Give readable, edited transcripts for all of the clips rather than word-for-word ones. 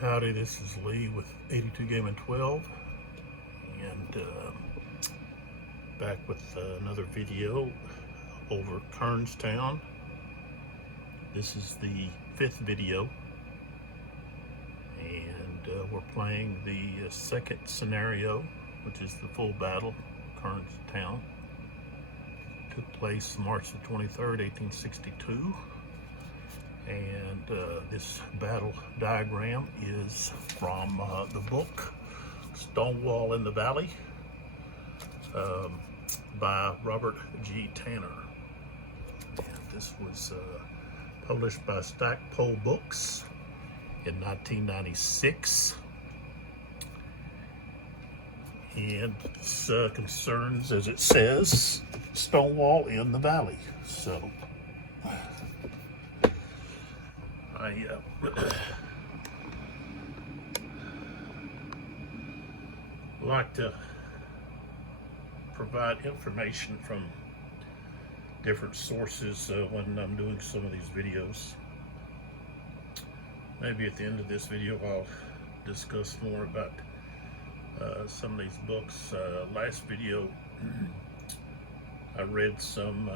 Howdy, this is Lee with 82 Game and 12, and back with another video over Kernstown. This is the 5th video, and we're playing the second scenario, which is the full battle. Kernstown took place March the 23rd, 1862. And this battle diagram is from the book Stonewall in the Valley by Robert G. Tanner. And this was published by Stackpole Books in 1996. And this concerns, as it says, Stonewall in the Valley. So I like to provide information from different sources when I'm doing some of these videos. Maybe at the end of this video I'll discuss more about some of these books. Last video I read some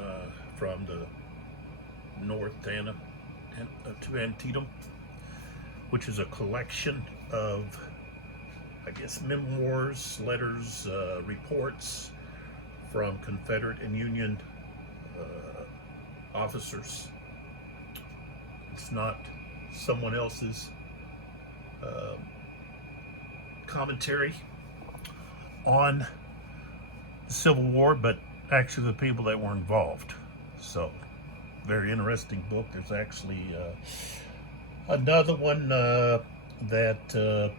from the North to Antietam, which is a collection of, I guess, memoirs, letters, reports from Confederate and Union officers. It's not someone else's commentary on the Civil War, but actually the people that were involved. So very interesting book. There's actually another one that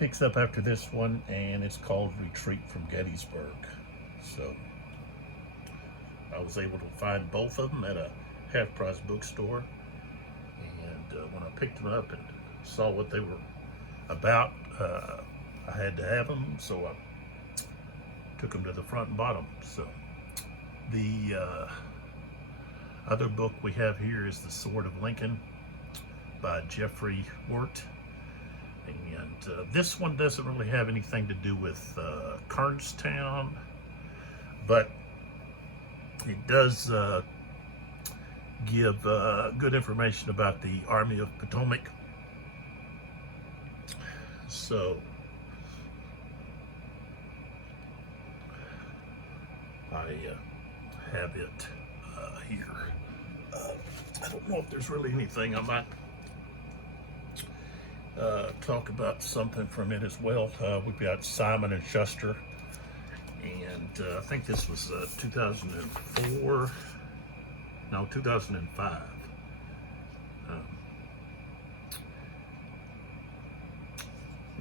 picks up after this one, and it's called Retreat from Gettysburg. So I was able to find both of them at a half-price bookstore, and when I picked them up and saw what they were about, I had to have them, so I took them to the front and bottom. So the other book we have here is The Sword of Lincoln by Jeffrey Wirt. And this one doesn't really have anything to do with Kernstown, but it does give good information about the Army of Potomac. So I have it here. I don't know if there's really anything. I might talk about something from it as well. We've got Simon and Schuster, and I think this was 2004, no, 2005.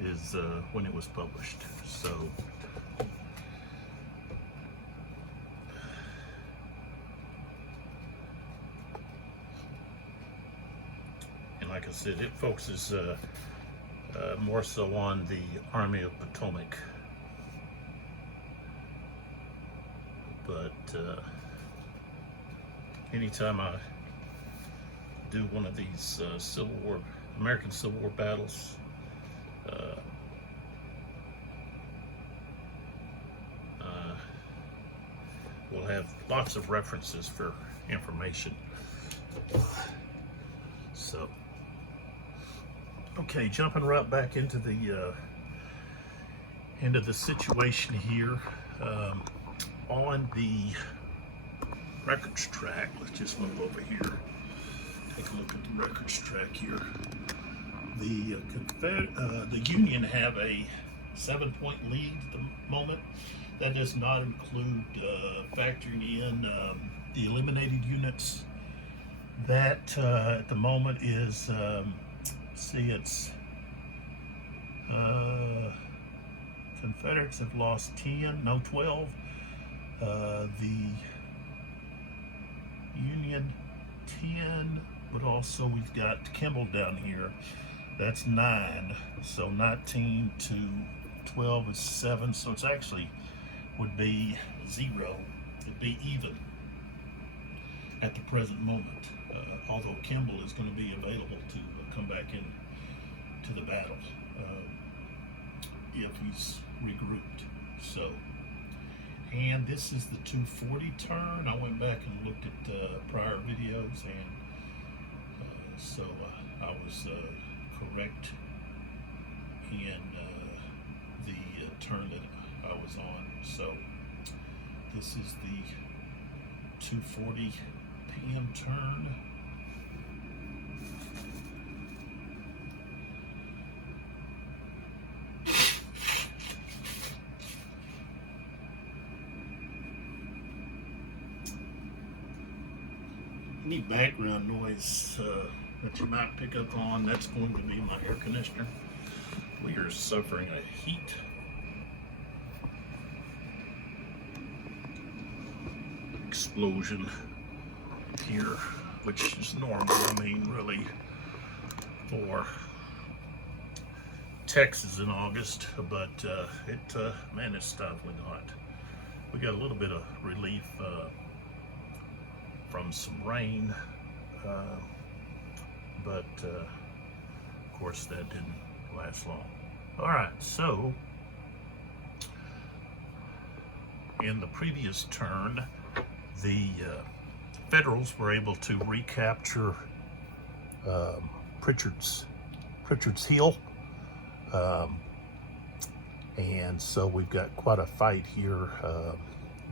Is when it was published. So like I said, it focuses more so on the Army of Potomac. But anytime I do one of these Civil War, American Civil War battles, we'll have lots of references for information. So okay, jumping right back into the situation here, on the records track. Let's just move over here. Take a look at the records track here. The Union have a 7-point lead at the moment. That does not include factoring in the eliminated units. That at the moment is see, it's Confederates have lost 10, no 12. The Union 10, but also we've got Kimball down here. That's 9. So 19 to 12 is 7. So it's actually would be 0. It'd be even at the present moment. Although Kimball is going to be available to come back in to the battle if he's regrouped. So, and this is the 240 turn. I went back and looked at prior videos, and so I was correct in the turn that I was on. So this is the 2:40 p.m. turn. Any background noise that you might pick up on, that's going to be my air conditioner. We are suffering a heat explosion here, which is normal. I mean, really, for Texas in August, but man, it's definitely not. We got a little bit of relief from some rain, but of course that didn't last long. All right, so in the previous turn, the Federals were able to recapture Pritchard's Hill, and so we've got quite a fight here.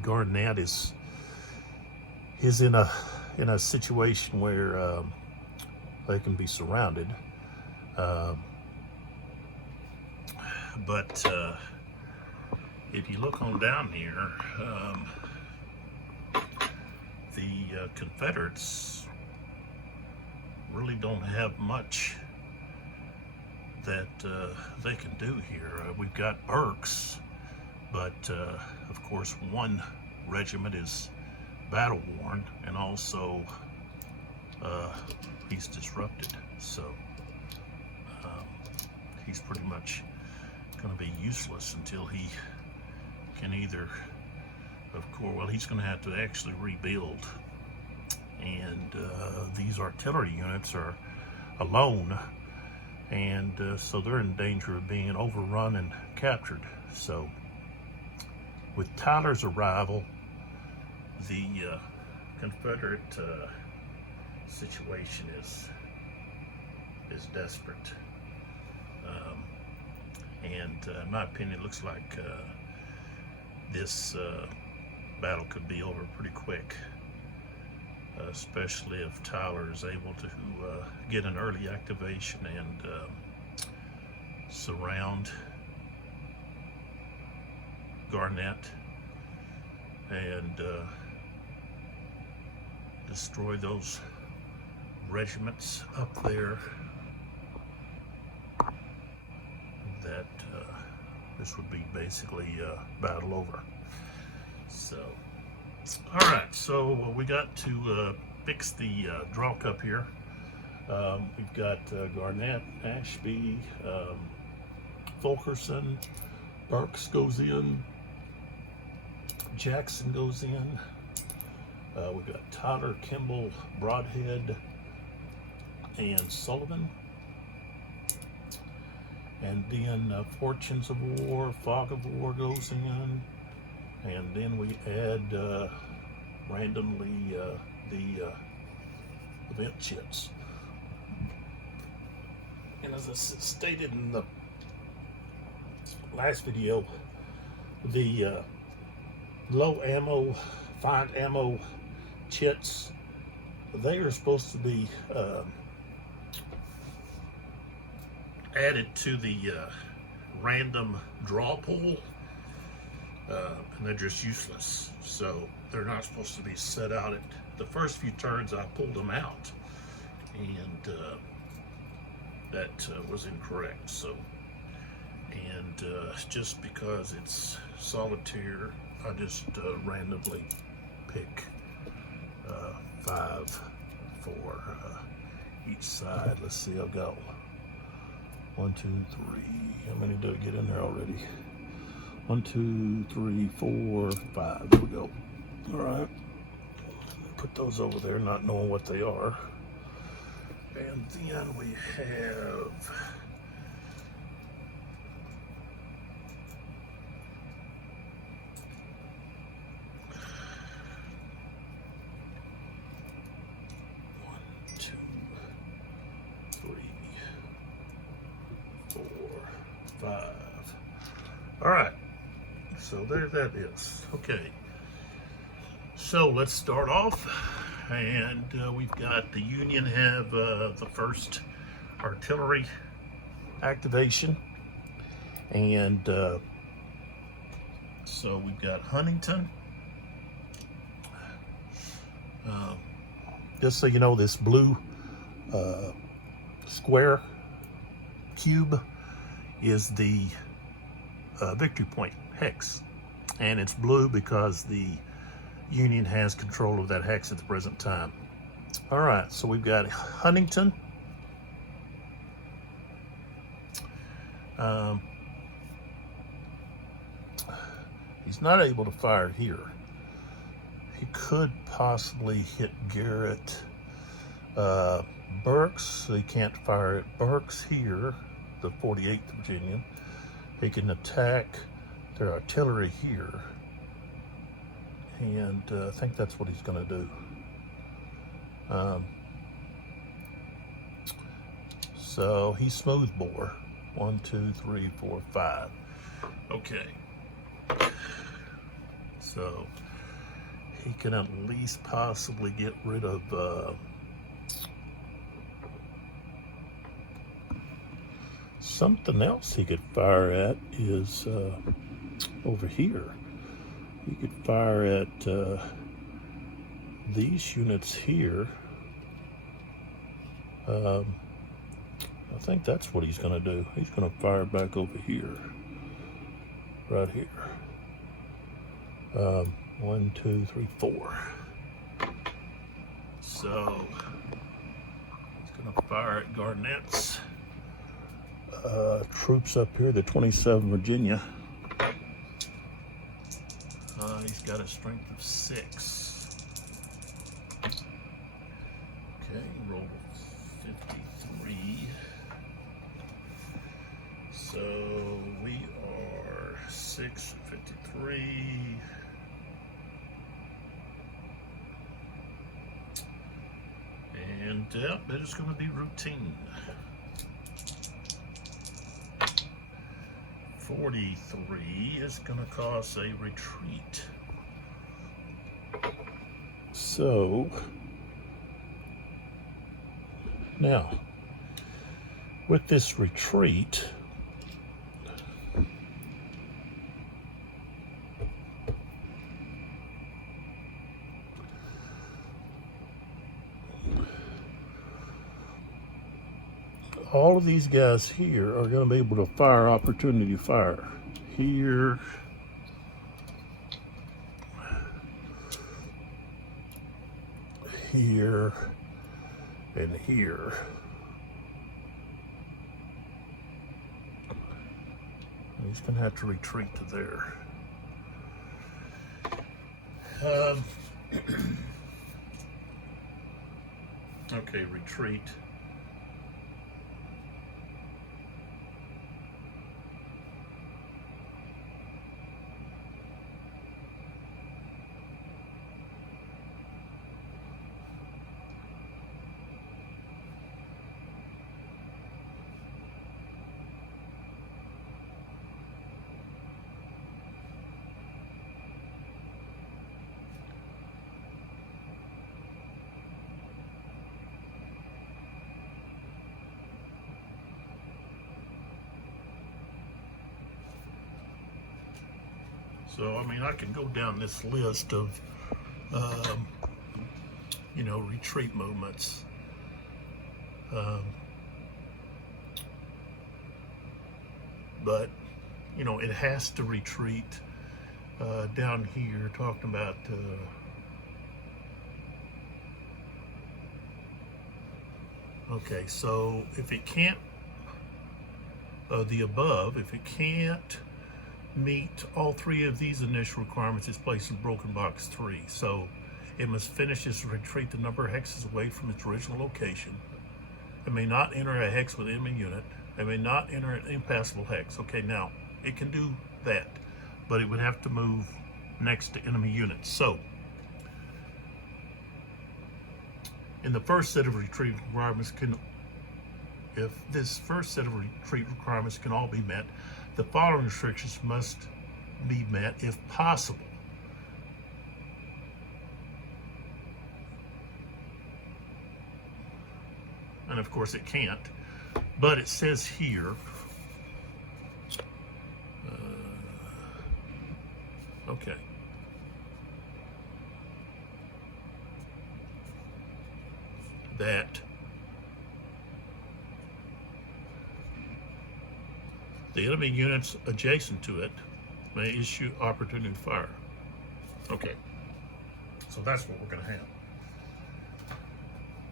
Garnett is in a situation where they can be surrounded, but if you look on down here, the Confederates really don't have much that they can do here. We've got Burke's, but of course one regiment is battle worn, and also he's disrupted, so he's pretty much going to be useless until he can either, of course, well, he's going to have to actually rebuild, and these artillery units are alone, and so they're in danger of being overrun and captured. So with Tyler's arrival, the Confederate situation is desperate, and in my opinion, it looks like this battle could be over pretty quick, especially if Tyler is able to get an early activation and surround Garnett and destroy those regiments up there. That this would be basically battle over. So, all right, so we got to fix the draw cup here. We've got Garnett, Ashby, Fulkerson, Burks goes in, Jackson goes in. We've got Tyler, Kimball, Broadhead, and Sullivan. And then Fortunes of War, Fog of War goes in. And then we add randomly the event chits. And as I stated in the last video, the low ammo, fine ammo chits, they are supposed to be added to the random draw pool, and they're just useless. So they're not supposed to be set out. At the first few turns I pulled them out, and that was incorrect. So, and just because it's solitaire, I just randomly pick 5 for each side. Let's see, I'll go 1, 2, 3. How many did I get in there already? 1, 2, 3, 4, 5. There we go. All right. Put those over there, not knowing what they are. And then we have 5. All right, so there that is. Okay, so let's start off, and we've got the Union have the first artillery activation, and so we've got Huntington. Just so you know, this blue square cube is the victory point hex, and it's blue because the Union has control of that hex at the present time. All right, so we've got Huntington. He's not able to fire here. He could possibly hit Garrett. Burks, he can't fire at Burks here, the 48th Virginian. He can attack their artillery here, and I think that's what he's going to do. So he's smoothbore. 1, 2, 3, 4, 5. Okay. So he can at least possibly get rid of something else he could fire at is over here. He could fire at these units here. I think that's what he's going to do. He's going to fire back over here, right here. 1, 2, 3, 4. So he's going to fire at Garnett's troops up here, the 27 Virginia. He's got a strength of 6. Okay, roll 53. So we are 6, 53. And yeah, it is going to be routine. 43 is going to cause a retreat. So now, with this retreat, all of these guys here are going to be able to fire opportunity fire. Here, here, and here. And he's going to have to retreat to there. Okay, retreat. So, I mean, I can go down this list of, you know, retreat movements. But, you know, it has to retreat down here, talking about okay, so if it can't, the above, if it can't meet all 3 of these initial requirements, it's placed in broken box 3. So it must finish its retreat the number of hexes away from its original location. It may not enter a hex with enemy unit. It may not enter an impassable hex. Okay, now it can do that, but it would have to move next to enemy units. So in the first set of retreat requirements can if this first set of retreat requirements can all be met, the following restrictions must be met if possible. And of course it can't, but it says here, okay. That the enemy units adjacent to it may issue opportunity fire. Okay, so that's what we're going to have.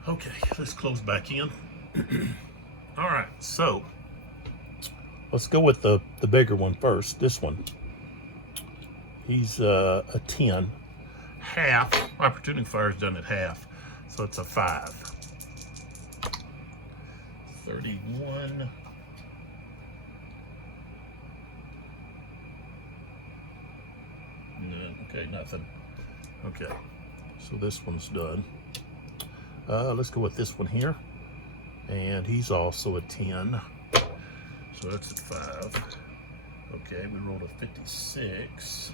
Okay, let's close back in. All right, so let's go with the bigger one first. This one, he's a 10. Half opportunity fire is done at half, so it's a 5. 31. No, okay, nothing. Okay, so this one's done. Let's go with this one here, and he's also a 10, so that's at 5. Okay, we rolled a 56.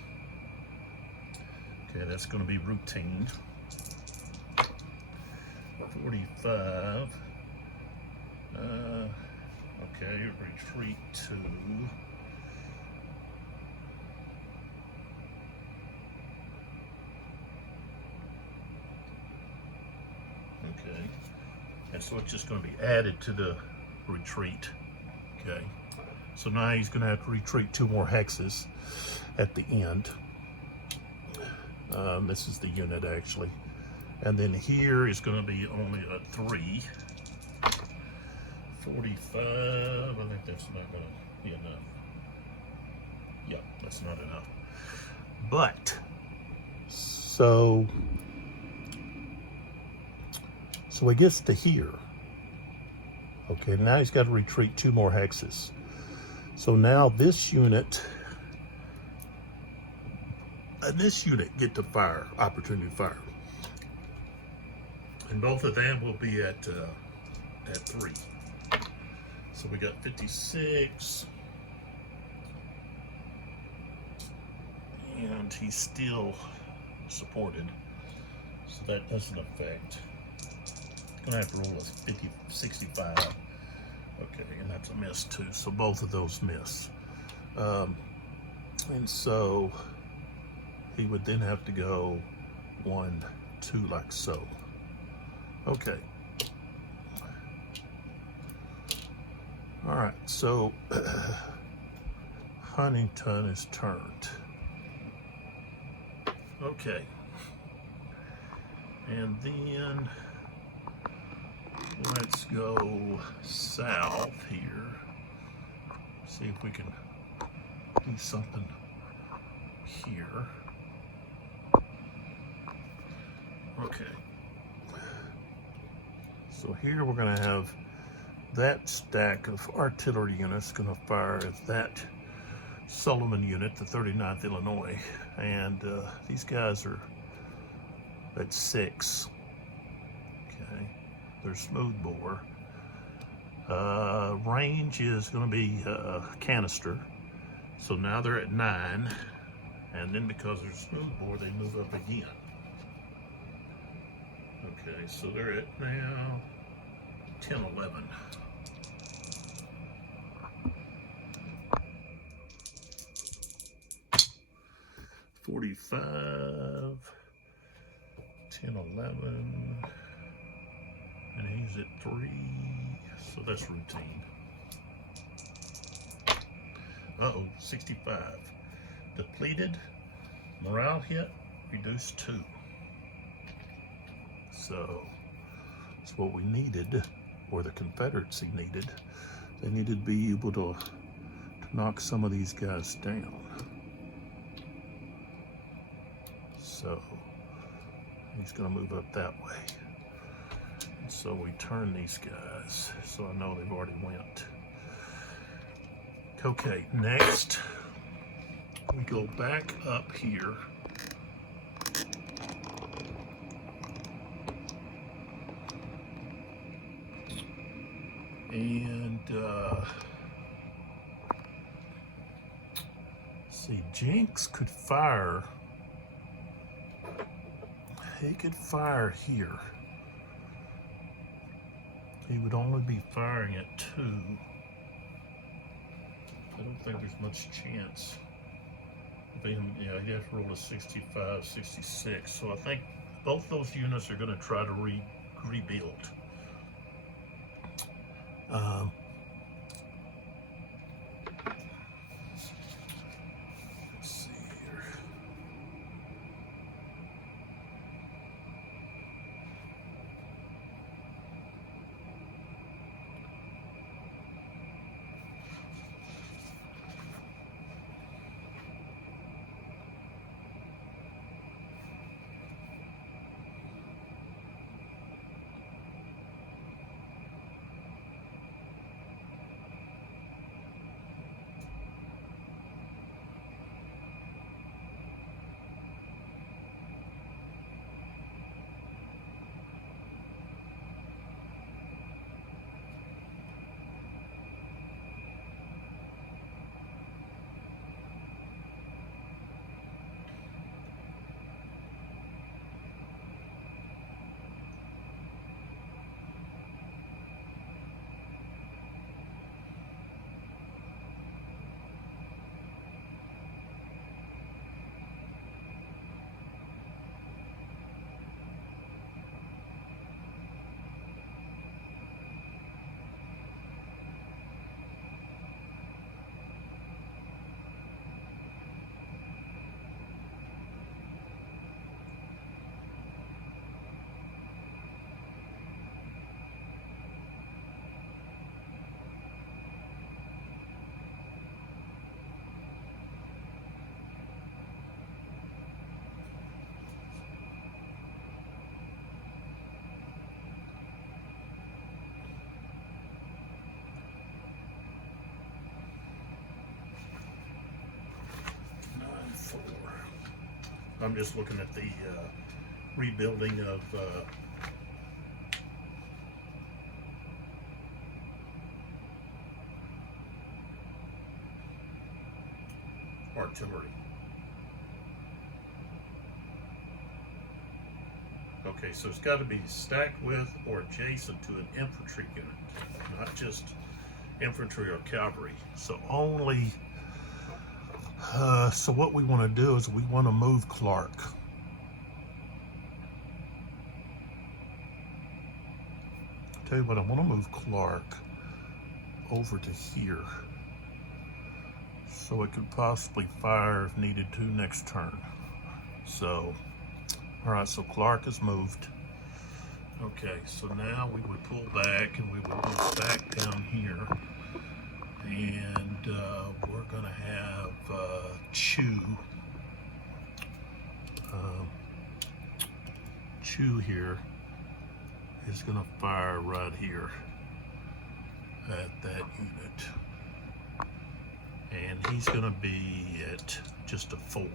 Okay, that's going to be routine. 45. Okay, retreat 2. Okay, and so it's just going to be added to the retreat. Okay, so now he's going to have to retreat 2 more hexes at the end. This is the unit actually, and then here is going to be only a 3. 45. I think that's not going to be enough. Yeah, that's not enough. But so he gets to here. Okay, now he's got to retreat 2 more hexes. So now this unit and this unit get to fire, opportunity fire. And both of them will be at 3. So we got 56. And he's still supported. So that doesn't affect. Gonna have to roll a 65. Okay, and that's a miss too. So both of those miss. And so he would then have to go 1, 2 like so. Okay. All right, so Huntington is turned. Okay. And then let's go south here. See if we can do something here. Okay. So here we're going to have that stack of artillery units going to fire at that Sullivan unit, the 39th Illinois, and these guys are at 6. Okay, they're smooth bore. Range is going to be canister, so now they're at 9, and then because they're smooth bore, they move up again. Okay, so they're at now 10, 11. $45, 10, 11, and he's at 3, so that's routine. Uh-oh, 65. Depleted, morale hit, reduced 2. So that's what we needed, or the Confederacy needed. They needed to be able to knock some of these guys down. So he's going to move up that way. And so we turn these guys. So I know they've already went. Okay, next we go back up here. And see, Jinx could fire. He could fire here. He would only be firing at 2. I don't think there's much chance of him. Yeah, he has to roll a 65, 66. So I think both those units are going to try to rebuild. Let's see here. I'm just looking at the rebuilding of artillery. Okay, so it's got to be stacked with or adjacent to an infantry unit, not just infantry or cavalry. So only, so what we want to do is we want to move Clark. Tell you what, I want to move Clark over to here, so it could possibly fire if needed to next turn. So, all right, so Clark is moved. Okay, so now we would pull back and we would move back down here. And we're gonna have Chew. Chew here is gonna fire right here at that unit. And he's gonna be at just a 4.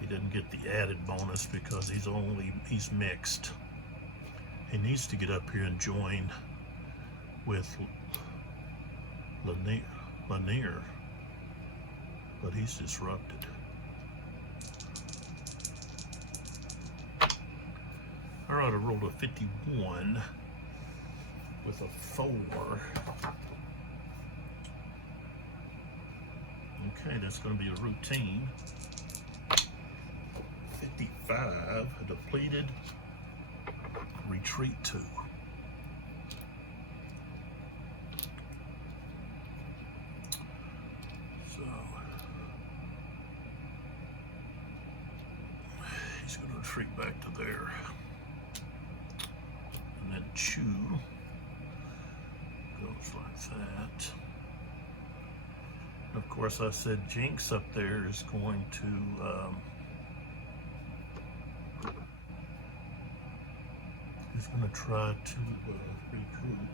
He didn't get the added bonus because he's mixed. He needs to get up here and join with Lanier, but he's disrupted. All right, I rolled a 51 with a 4. Okay, that's going to be a routine. 55, a depleted retreat 2. So he's going to retreat back to there. And then Chew goes like that. And of course, I said Jinx up there is going to he's going to try to regroup.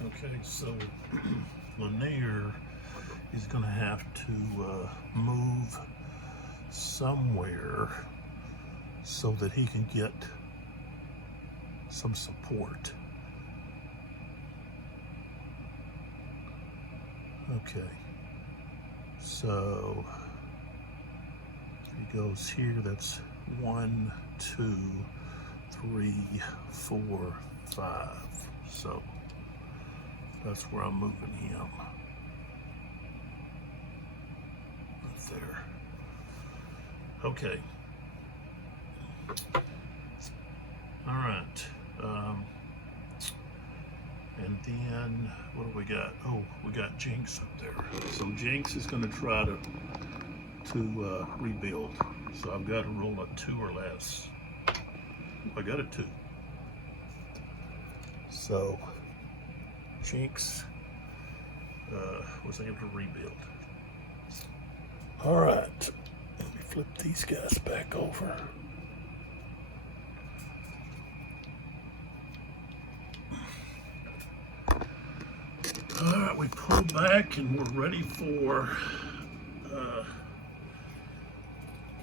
Okay, so Lanier is going to have to move somewhere so that he can get some support. Okay, so he goes here. That's 1, 2, 3, 4, 5. So that's where I'm moving him. Right there. Okay. All right. And then what do we got? Oh, we got Jinx up there. So Jinx is going to try to rebuild. So I've got to roll a 2 or less. I got a 2. So Jinx was able to rebuild. All right, let me flip these guys back over. All right, we pull back and we're ready for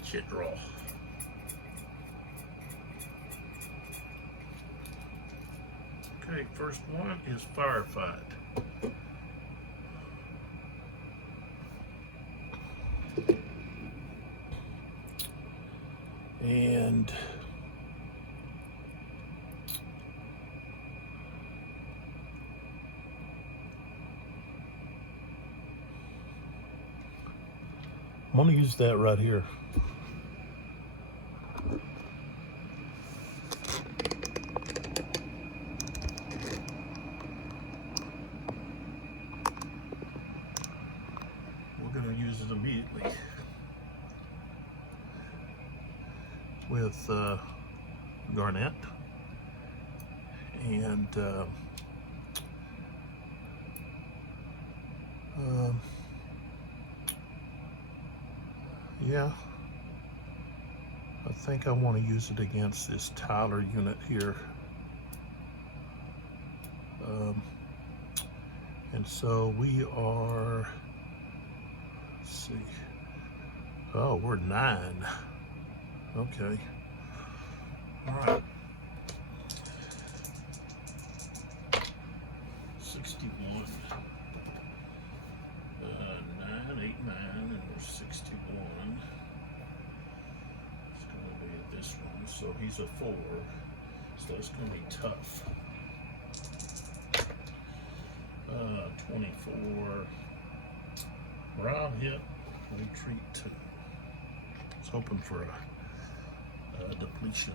kit draw. Okay, first one is firefight. And I'm going to use that right here. We're going to use it immediately with Garnet and yeah, I think I want to use it against this Tyler unit here. And so we are, let's see, oh, we're 9. Okay. All right. 61. 9, 8, 9, and we're 61. It's going to be this one. So he's a 4. So it's going to be tough. 24. Morale hit. Retreat 2. I was hoping for a depletion.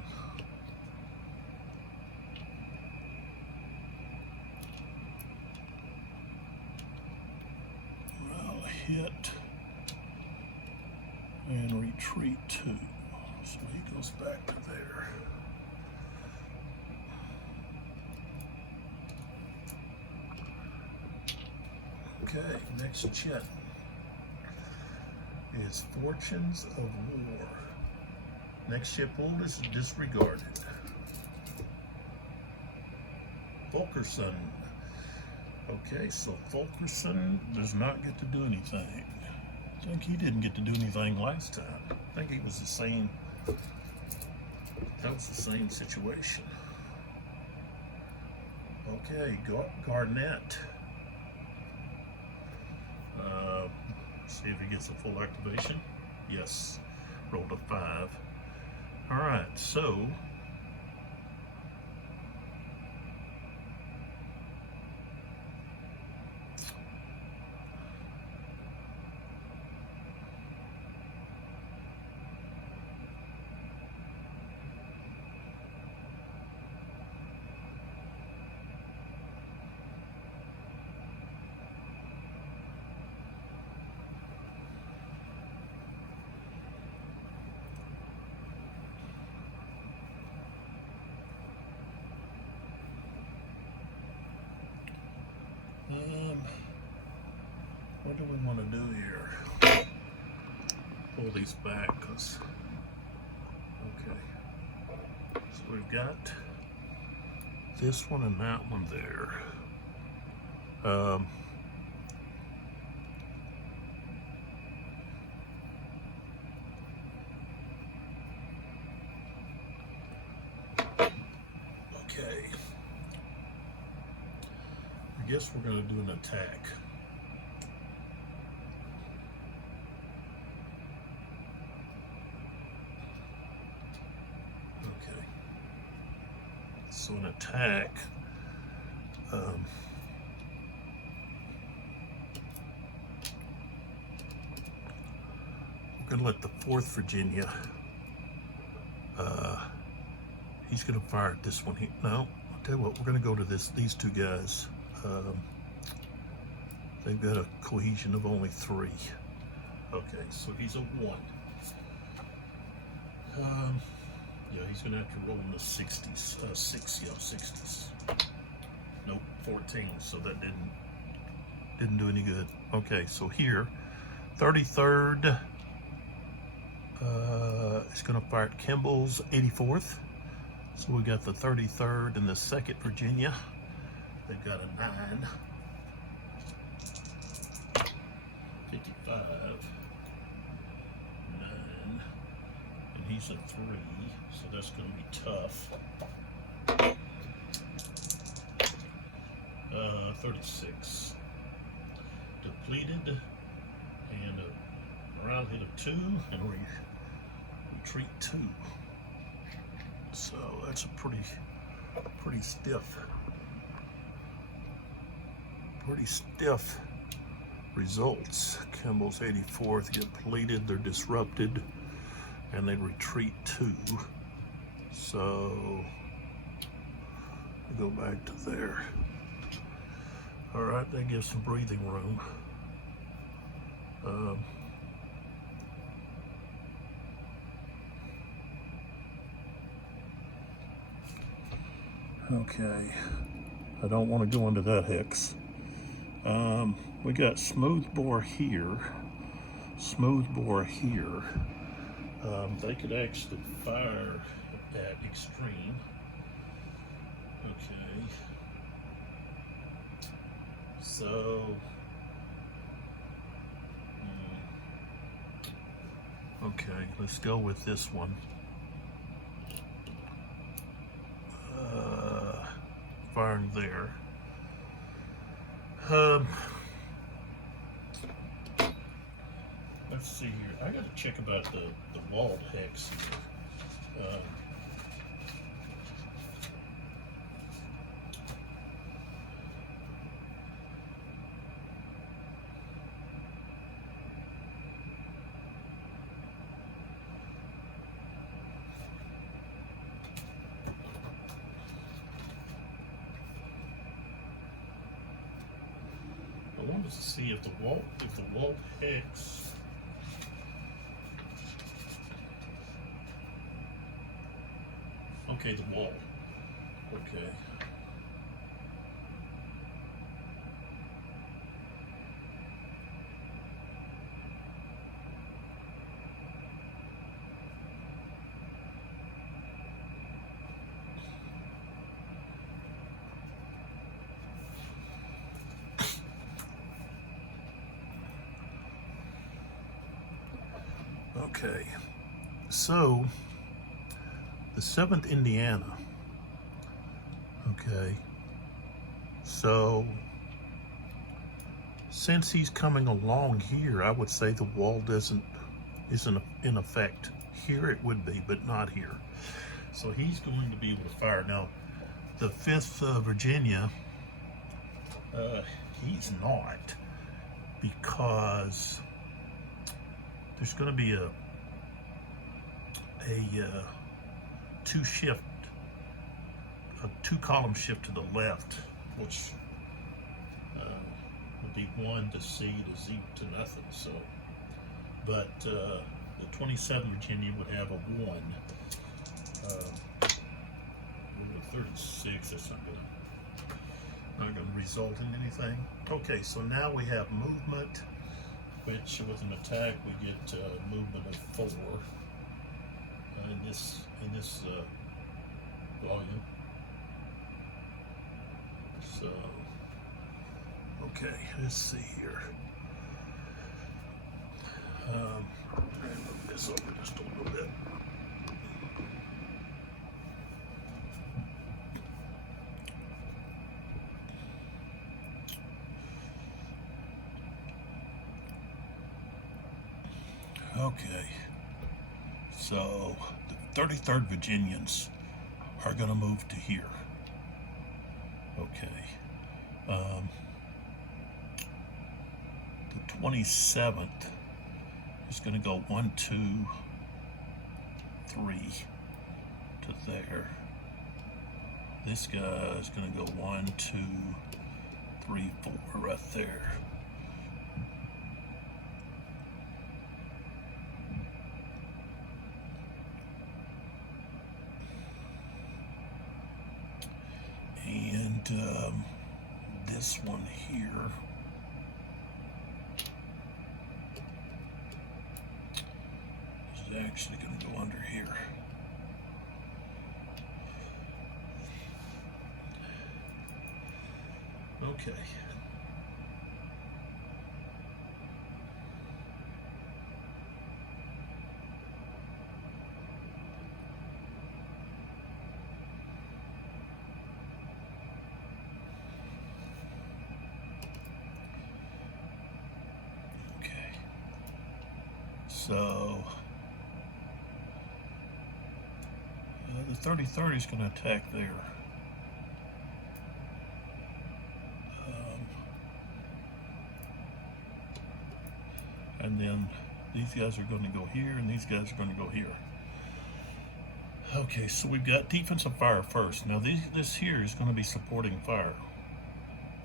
Morale hit and retreat 2. So he goes back to there. Okay, next chit is Fortunes of War. Next ship pulled is disregarded. Fulkerson. Okay, so Fulkerson does not get to do anything. I think he didn't get to do anything last time. I think he was the same. That was the same situation. Okay, Garnet. See if he gets a full activation. Yes, rolled a 5. All right, so what do we want to do here? Pull these back, because, okay. So we've got this one and that one there. Um, okay. I guess we're going to do an attack. Okay. So an attack. We're going to let the 4th Virginia. He's going to fire at this one. No, I'll tell you what. We're going to go to these two guys. They've got a cohesion of only 3. Okay, so he's a 1. Yeah, he's gonna have to roll in the 60s. 60s. Nope, 14. So that didn't do any good. Okay, so here, 33rd is gonna fire at Kimball's 84th. So we got the 33rd and the 2nd Virginia. They've got a 9. 55, 9, and he's a 3, so that's going to be tough. 36, depleted, and a round hit of 2, and we retreat 2. So that's a pretty stiff results. Kimball's 84th get depleted, they're disrupted, and they retreat 2. So we go back to there. All right, that gives some breathing room. Okay, I don't want to go into that hex. We got smoothbore here. They could actually fire at extreme. Okay. So, okay, let's go with this one. Firing there. Let's see here. I got to check about the walled hex here. I wanted to see if the walled hex. Okay, the wall. Okay. Okay. So the 7th Indiana. Okay, so since he's coming along here, I would say the wall isn't in effect. Here it would be, but not here. So he's going to be able to fire. Now, the 5th Virginia, he's not, because there's going to be a two-column shift to the left, which would be 1 to C to Z to nothing. So, but the 27th Virginia would have a 1. The 36, that's not going to result in anything. Okay, so now we have movement, which with an attack we get movement of 4 in this volume. So Okay, let's see here. Move this over just a little bit. Okay, so the 33rd Virginians are going to move to here. Okay. The 27th is going to go 1, 2, 3 to there. This guy is going to go 1, 2, 3, 4 right there. And this one here is actually going to go under here. Okay. So the 33rd is going to attack there. And then these guys are going to go here, and these guys are going to go here. Okay, so we've got defensive fire first. Now this here is going to be supporting fire.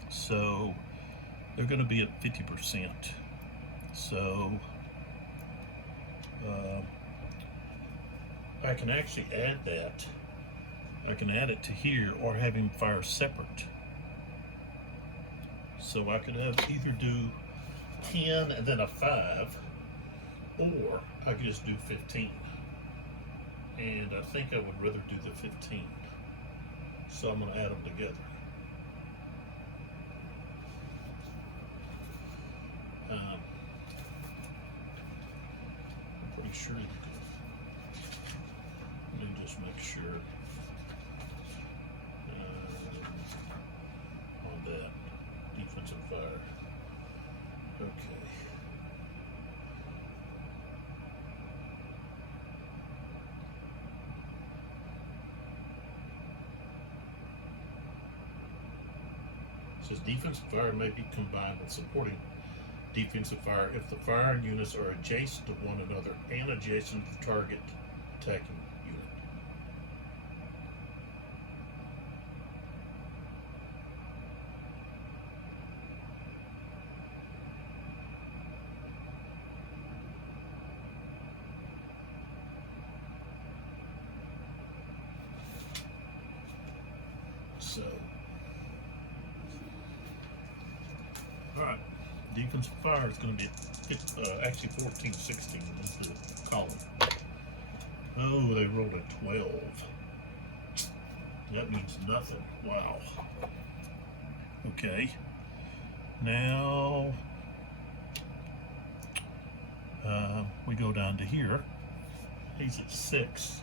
So they're going to be at 50%. So I can actually add that. I can add it to here or have him fire separate. So I could have either do 10 and then a 5, or I could just do 15. And I think I would rather do the 15. So I'm going to add them together. I'm pretty sure you can. Let me just make sure on that defensive fire. Okay. It says defensive fire may be combined with supporting defensive fire if the firing units are adjacent to one another and adjacent to the target attacking unit. So, all right, defensive fire is going to be actually 14, 16 is the column. Oh, they rolled a 12. That means nothing. Wow. Okay. Now we go down to here. He's at 6.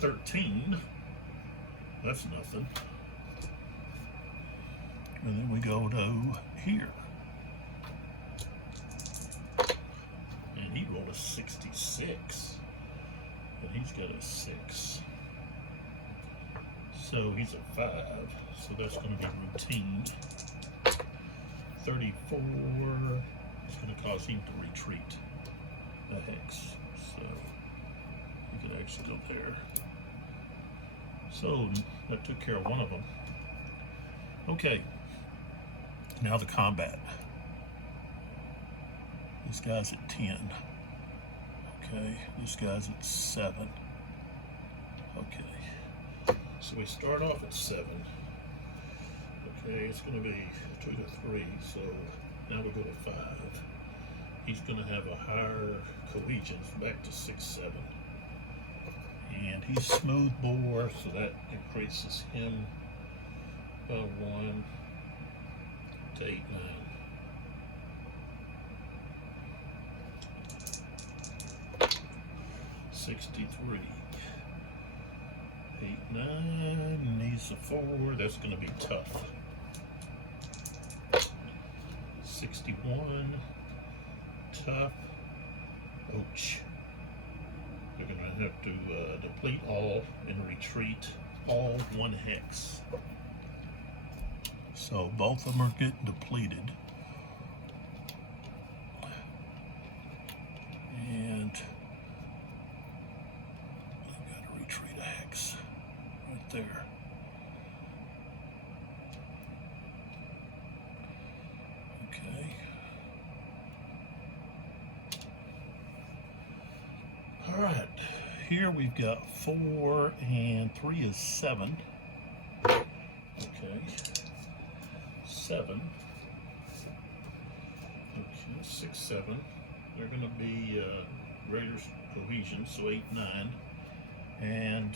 13. That's nothing. And then we go to here. And he rolled a 66. And he's got a 6. So he's a 5. So that's going to be routine. 34 is going to cause him to retreat a hex. So you can actually go there. So that took care of one of them. Okay. Now the combat. This guy's at 10. Okay, this guy's at 7. Okay. So we start off at 7. Okay, it's going to be 2 to 3. So now we go to 5. He's going to have a higher cohesion, back to 6, 7. And he's smooth bore, so that increases him 1 to 8, 9. $63. 8, 9 needs a 4. That's going to be tough. 61. Tough. Ouch. We're going to have to deplete all and retreat all 1 hex. So both of them are getting depleted. And I've got to retreat a hex right there. Okay. All right. Here we've got 4 and 3 is 7. Okay. 7. Okay, 6, 7. They're going to be greater cohesion, so 8, 9. And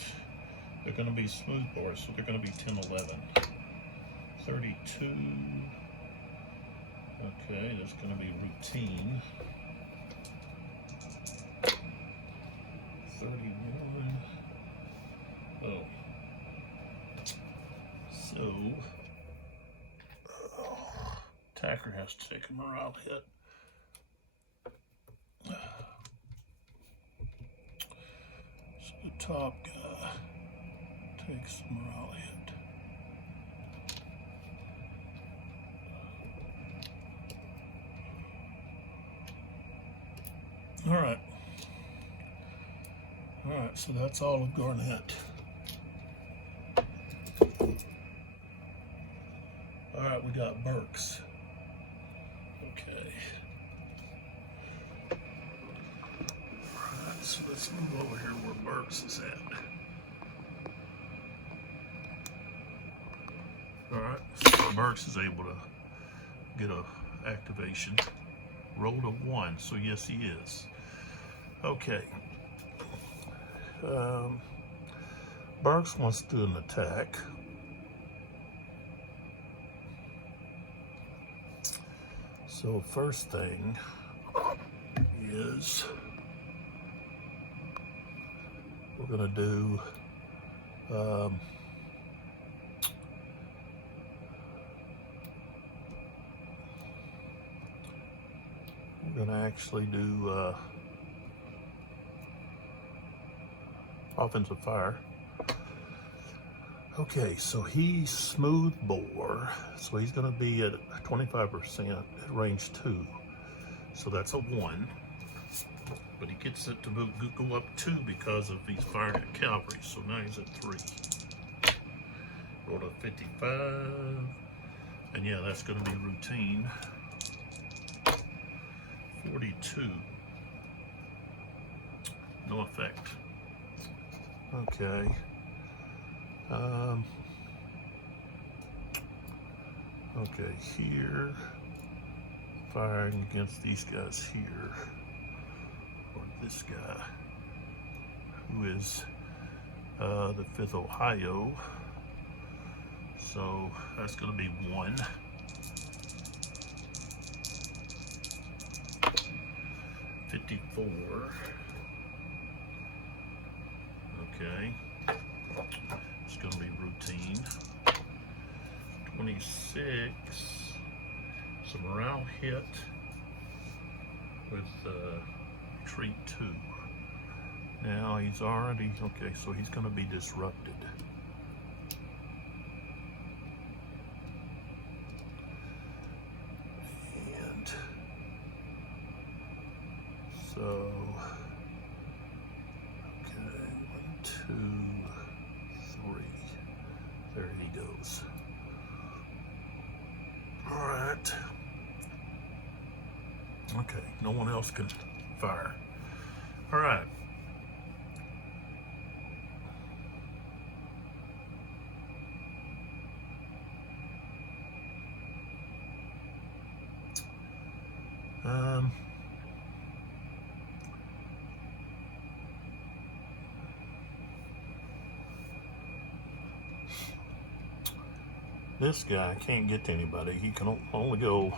they're going to be smooth bores, so they're going to be 10, 11. 32. Okay, that's going to be routine. 31. Oh. So, attacker has to take a morale hit. So the top guy takes the morale hit. Alright. Alright, so that's all of Garnett. Alright, we got Burks. Okay. Alright, so let's move over here where Burks is at. Alright, so Burks is able to get a activation. Rolled a 1, so yes he is. Okay. Burks wants to do an attack. So first thing is we're gonna do we're gonna actually do offensive fire. Okay, so he's smooth bore, so he's going to be at 25% at range 2. So that's a 1. But he gets it to go up 2 because of he's firing at cavalry. So now he's at 3. Rolled a 55. And yeah, that's going to be routine. 42. No effect. Okay. Okay, here, firing against these guys here, or this guy, who is the 5th Ohio, so that's going to be 1. 54. Okay. It's going to be routine. 26. So morale hit with retreat 2. Now he's already, okay, so he's going to be disrupted. And so, okay, 1, 2, 3. There he goes. All right. Okay, no one else can fire. All right. This guy can't get to anybody. He can only go,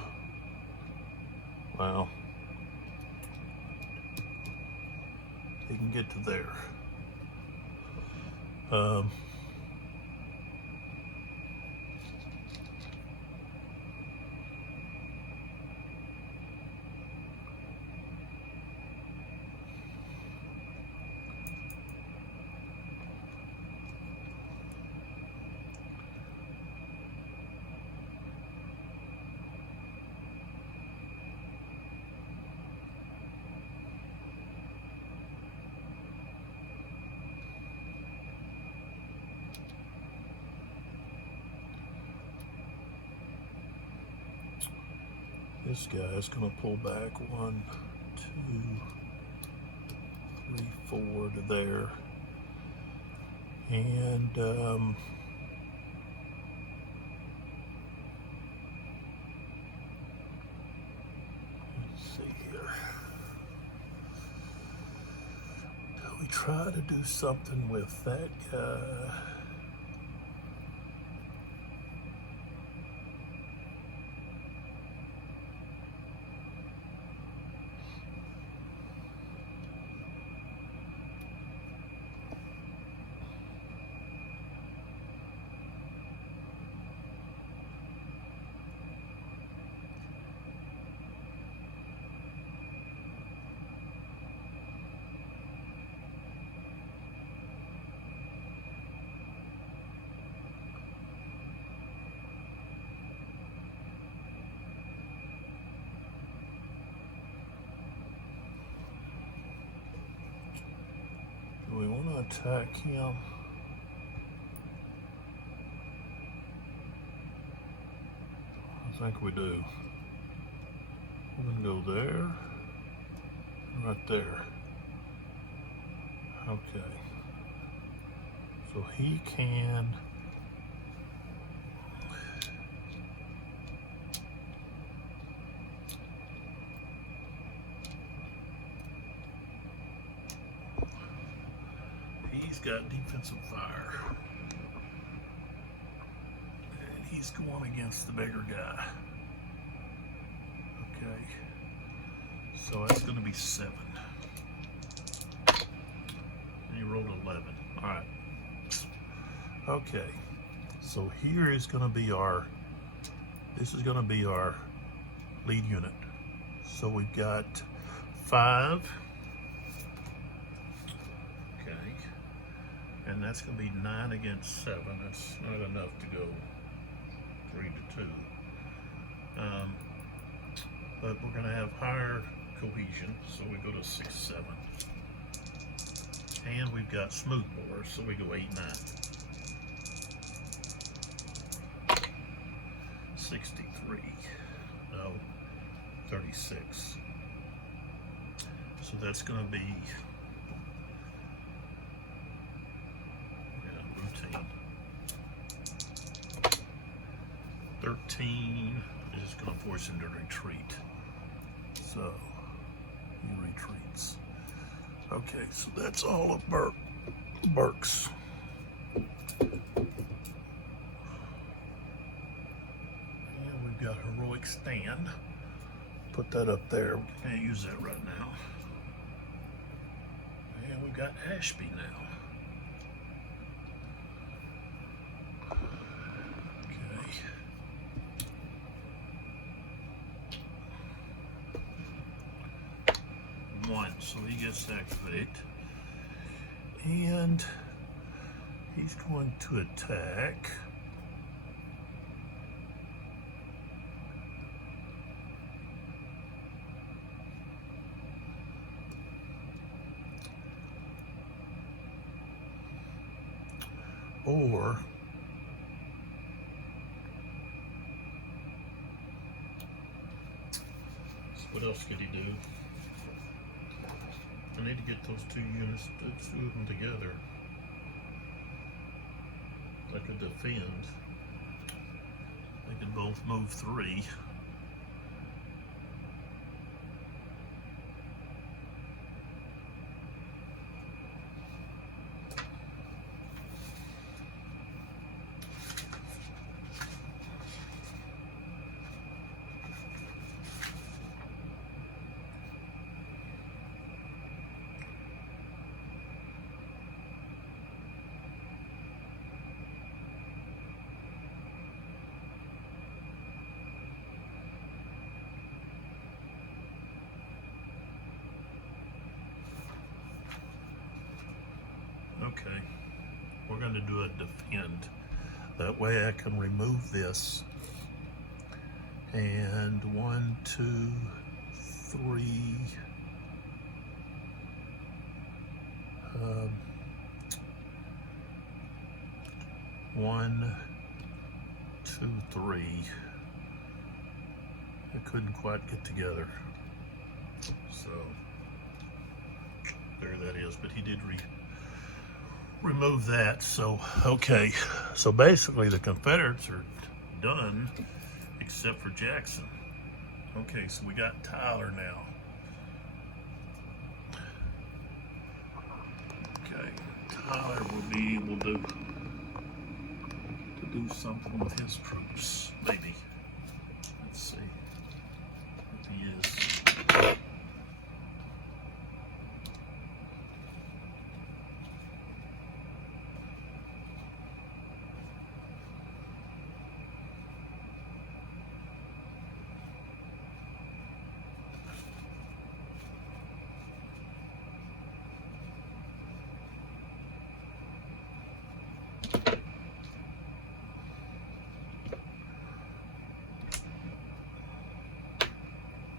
well, he can get to there. This guy's gonna pull back 1, 2, 3, 4 to there. And let's see here. Do we try to do something with that guy? Do we want to attack him? I think we do. We're gonna go there, right there. Okay. So he can. He's got defensive fire. And he's going against the bigger guy. Okay. So that's going to be 7. And he rolled 11. All right. Okay. So here is going to be this is going to be our lead unit. So we've got 5. And that's going to be 9 against 7. That's not enough to go 3 to 2. But we're going to have higher cohesion, so we go to 6, 7. And we've got smooth bore, so we go 8, 9. 63. No, 36. So that's going to be 13 is going to force him to retreat. So he retreats. Okay, so that's all of Burke's. And we've got heroic stand. Put that up there. We can't use that right now. And we've got Ashby now. So he gets to activate, and he's going to attack. Or what else could he do? I need to get those 2 units, 2 of them together. They could defend. They could both move 3. Okay, we're going to do a defend. That way I can remove this. And 1, 2, 3. 1, 2, 3. I couldn't quite get together. So there that is, but he did remove that. So okay, so basically the Confederates are done except for Jackson. Okay, so we got Tyler now. Okay, Tyler will be able to do something with his troops, maybe. Let's see if he is.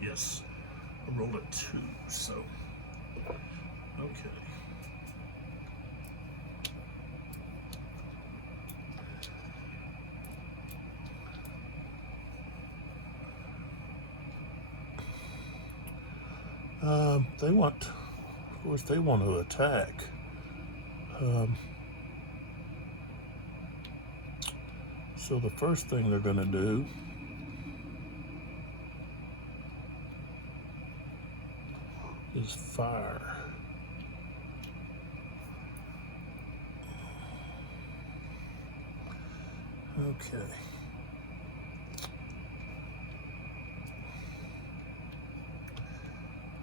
Yes, I rolled a 2, so okay. They want, of course, they want to attack. So the first thing they're going to do is fire. Okay.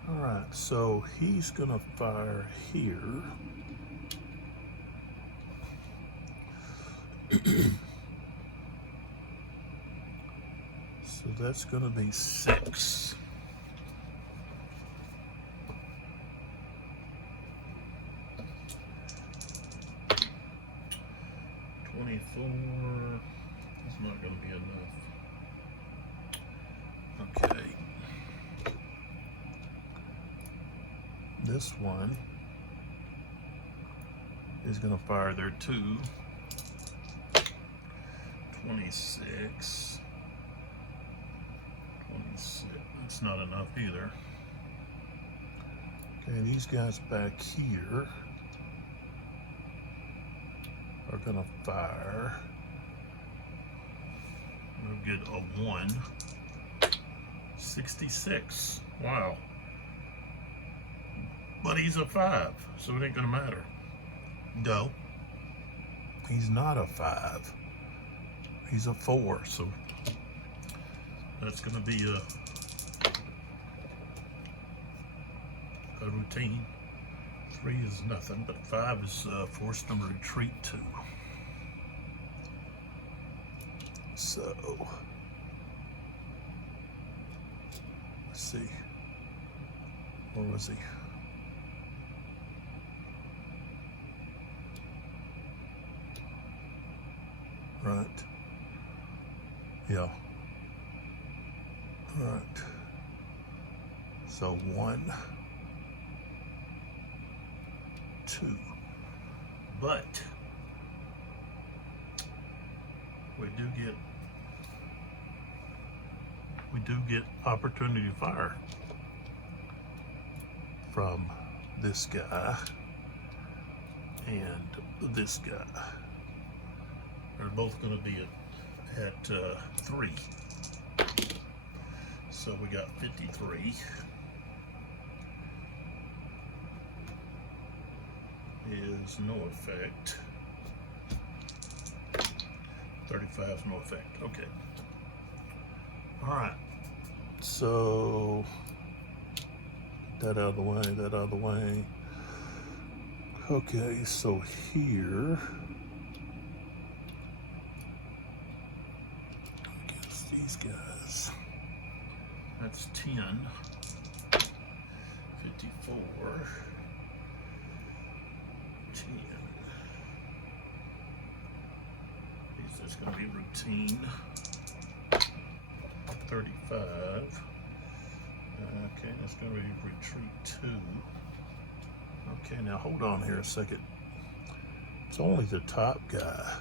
All right, so he's gonna fire here. So that's gonna be 6. It's not going to be enough. Okay. This one is going to fire there too. 26. 26. That's not enough either. Okay, these guys back here are going to fire. We'll get a 1. 66. Wow. But he's a 5, so it ain't going to matter. No. He's not a 5. He's a 4, so that's going to be a routine. 3 is nothing, but 5 is forced them to retreat to. So, let's see. Where was he? Right. Yeah. Right. So 1, 2. But we do get opportunity fire from this guy and this guy. They're both going to be at 3. So we got 53 is no effect. 35 is no effect. Okay. All right. So that out of the way, that out of the way. Okay, so here against these guys, that's 10, 54, 10. just going to be routine. 35. Okay, that's going to be retreat 2. Okay, now hold on here a second. It's only the top guy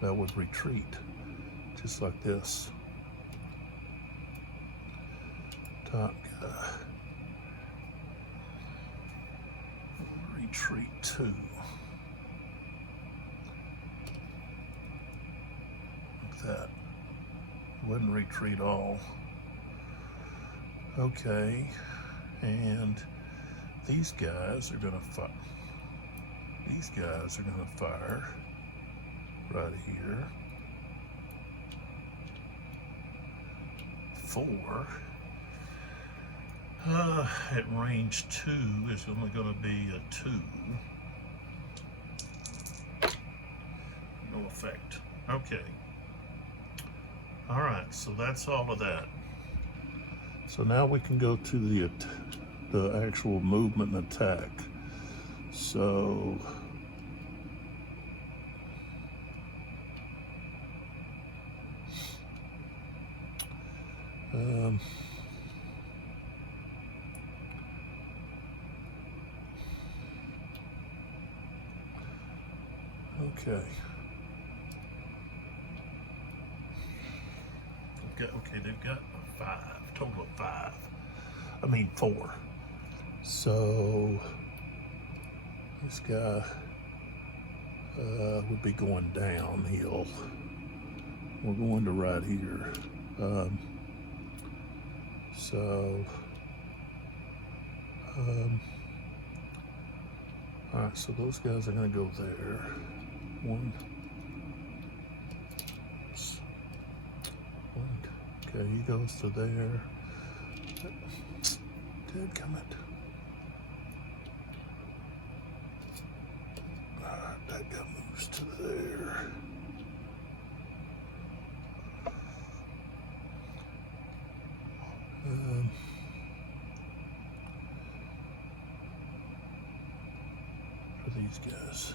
that would retreat, just like this. Top guy. Retreat 2. Like that. Wouldn't retreat all. Okay, and these guys are gonna fire. These guys are gonna fire right here. 4. At range 2 is only gonna be a 2. No effect. Okay. All right, so that's all of that. So now we can go to the actual movement and attack. So okay. They've got 5, total of 5. I mean 4. So this guy would be going downhill. We're going to right here. All right, so those guys are going to go there. 1. Okay, he goes to there. Dadgummit. Alright, that guy moves to there. For these guys.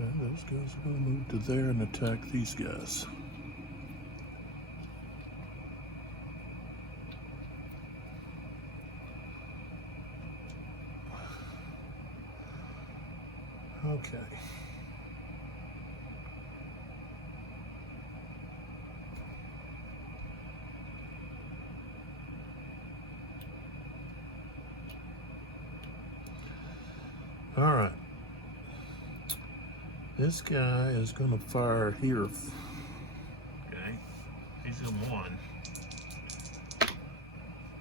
And those guys are going to move to there and attack these guys. Okay. All right. This guy is going to fire here. Okay, he's in 1.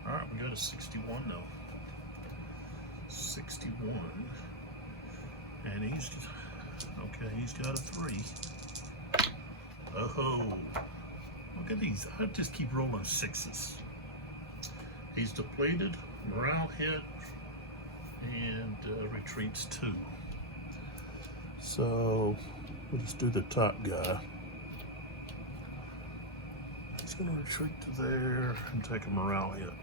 All right, we go to 61 now. 61, and he's got a 3. Oh, look at these! I just keep rolling 6s. He's depleted, morale hit, and retreats 2. So we'll just do the top guy. He's going to retreat to there and take a morale hit.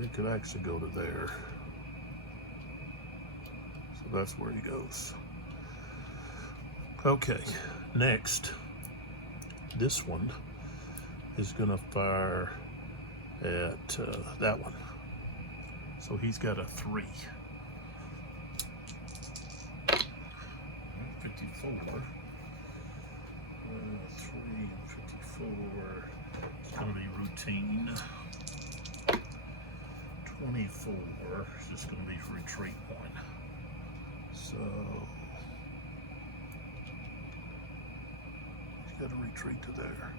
He could actually go to there. So that's where he goes. Okay, next, this one is going to fire at that one. So he's got a 3. 54. 3 and 54. It's going to be routine. 24 is just going to be retreat 1. So he's got to retreat to there.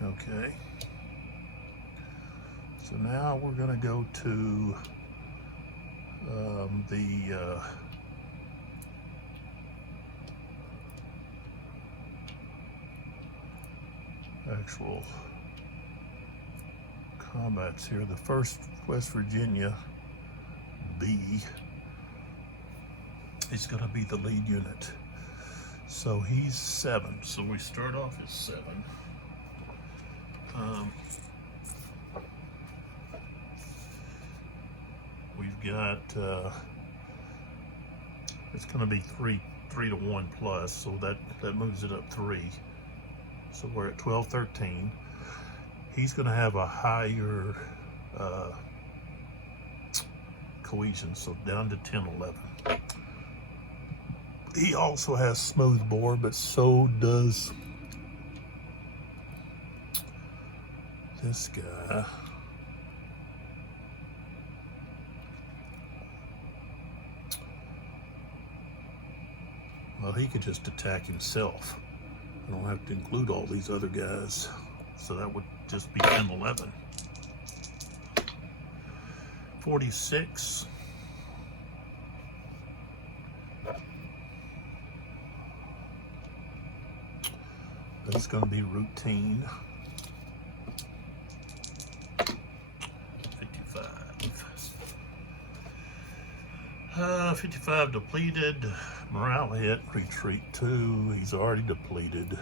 Okay. So now we're going to go to the actual combats here. The 1st West Virginia B is going to be the lead unit. So he's 7. So we start off as 7. We've got it's going to be 3 to 1 plus, so that moves it up 3. So we're at 12, 13. He's going to have a higher cohesion, so down to 10, 11. He also has smooth bore, but so does this guy. Well, he could just attack himself. I don't have to include all these other guys. So that would just be 10, 11. 46. That's going to be routine. 55. 55 depleted. Morale hit. Retreat 2. He's already depleted.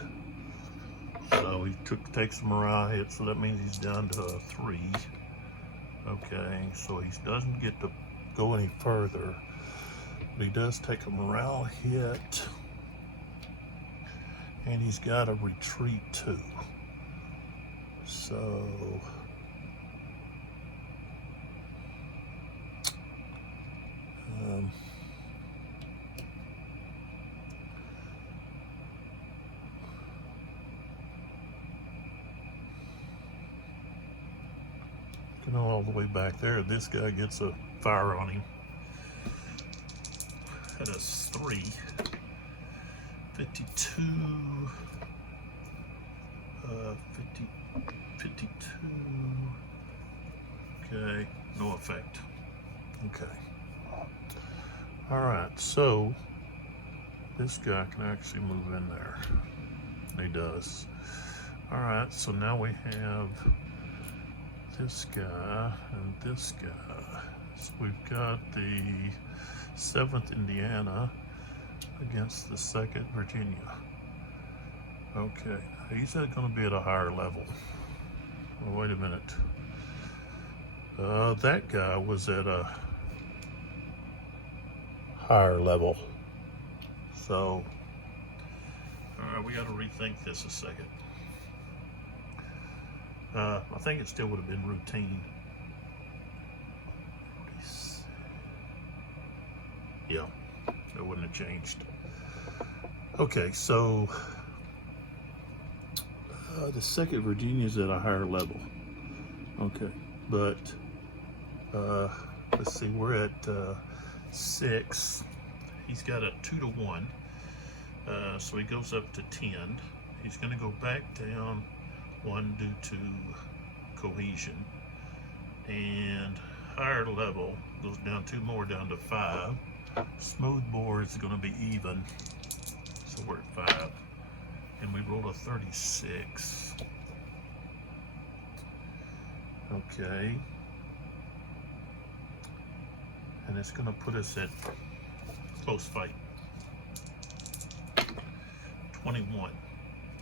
So he takes a morale hit, so that means he's down to 3. Okay, so he doesn't get to go any further. But he does take a morale hit. And he's got a retreat 2. So going all the way back there, this guy gets a fire on him. That is 3. 52. 52. Okay, no effect. Okay. All right, so this guy can actually move in there. He does. All right, so now we have this guy and this guy. So we've got the 7th Indiana against the 2nd Virginia. Okay, he's going to be at a higher level. Oh, wait a minute. That guy was at a higher level. So, all right, we got to rethink this a second. I think it still would have been routine. Yeah, it wouldn't have changed. Okay, so the 2nd Virginia is at a higher level. Okay, but let's see, we're at 6. He's got a 2 to 1, so he goes up to 10. He's going to go back down 1 due to cohesion, and higher level goes down 2 more, down to 5. Smooth bore is going to be even, so we're at 5, and we roll a 36. Okay, and it's going to put us at close fight. 21.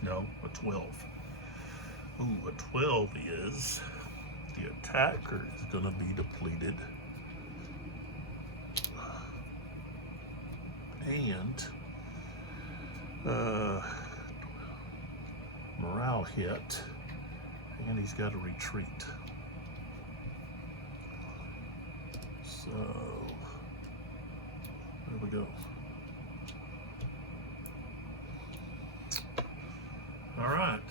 No, a 12. Ooh, a 12 is the attacker is going to be depleted. And morale hit, and he's got a retreat. So there we go. All right.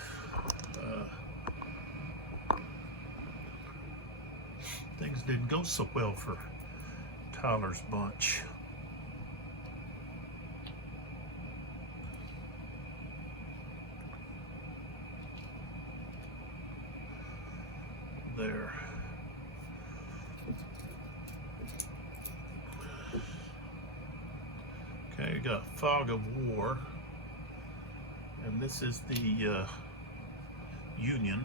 Things didn't go so well for Tyler's bunch. There. Okay, you got Fog of War, and this is the Union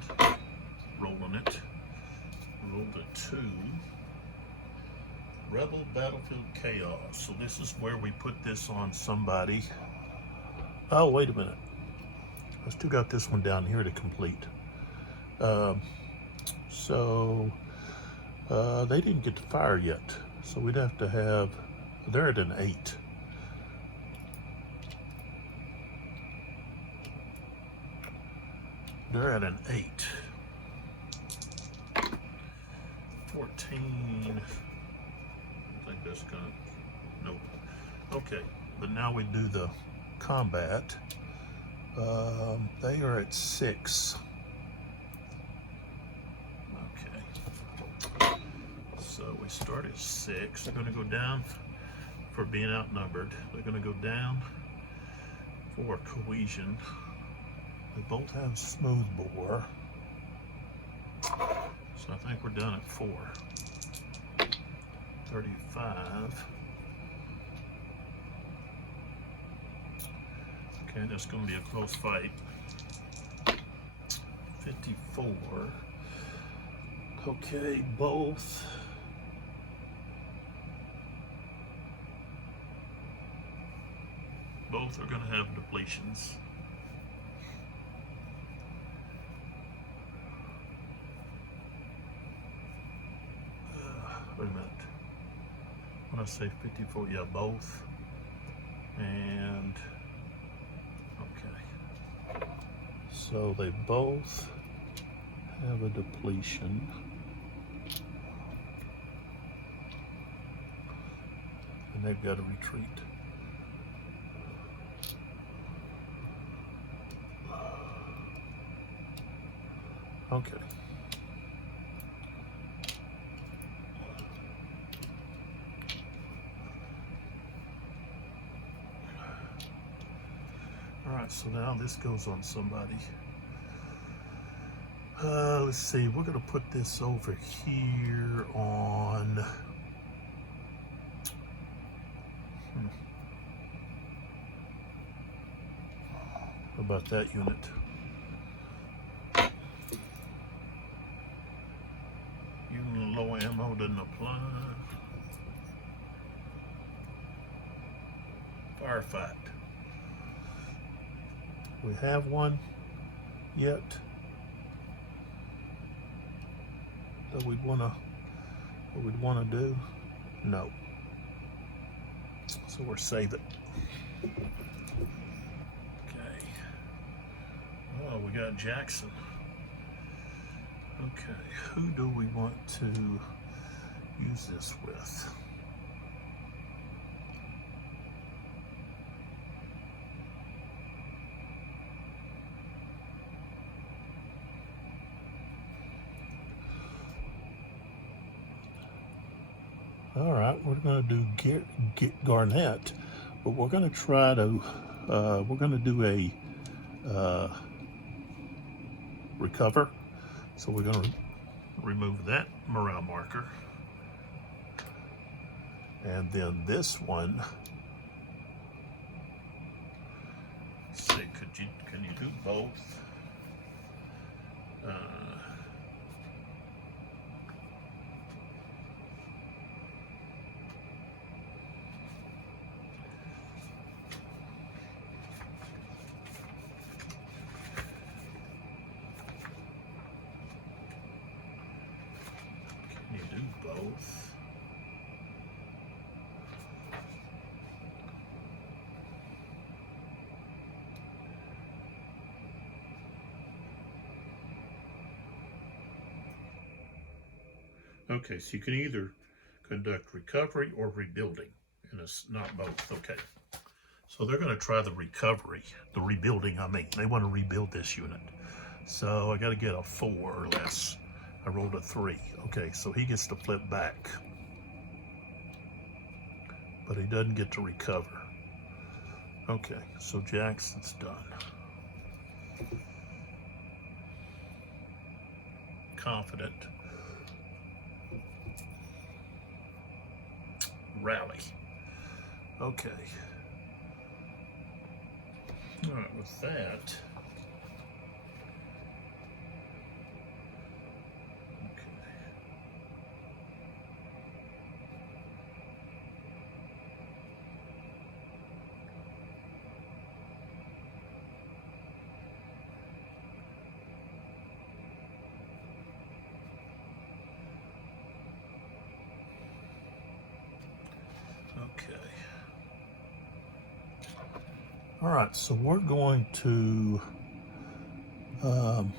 rolling it. rolled a 2. Rebel Battlefield Chaos. So this is where we put this on somebody. Oh, wait a minute. I still got this one down here to complete. They didn't get to fire yet. So we'd have to have, they're at an 8. They're at an 8. 14. I think that's gonna, nope. Okay, but now we do the combat. They are at 6. Okay. So we start at 6. They're gonna go down for being outnumbered. They're gonna go down for cohesion. They both have smooth bore. So I think we're done at 4. 35. Okay, that's going to be a close fight. 54. Okay, both. Both are going to have depletions. Wait a minute. When I say 54, yeah, both. And okay. So they both have a depletion. And they've got to retreat. Okay. Alright, so now this goes on somebody. Let's see, we're going to put this over here on... How about that unit? Even low ammo doesn't apply. Firefight. We have one yet that we'd wanna do? No. So we're saving. Okay. Oh, we got Jackson. Okay, who do we want to use this with? All right, we're going to do Garnett, but we're going to try to, we're going to do a recover. So we're going to remove that morale marker. And then this one, let's see, can you do both? Both. Okay, so you can either conduct recovery or rebuilding, and it's not both. Okay, so they're going to try the recovery, the rebuilding. I mean, they want to rebuild this unit. So I got to get a 4 or less. I rolled a 3. Okay, so he gets to flip back. But he doesn't get to recover. Okay, so Jackson's done. Confident. Rally. Okay. All right, with that. All right, so we're going to um,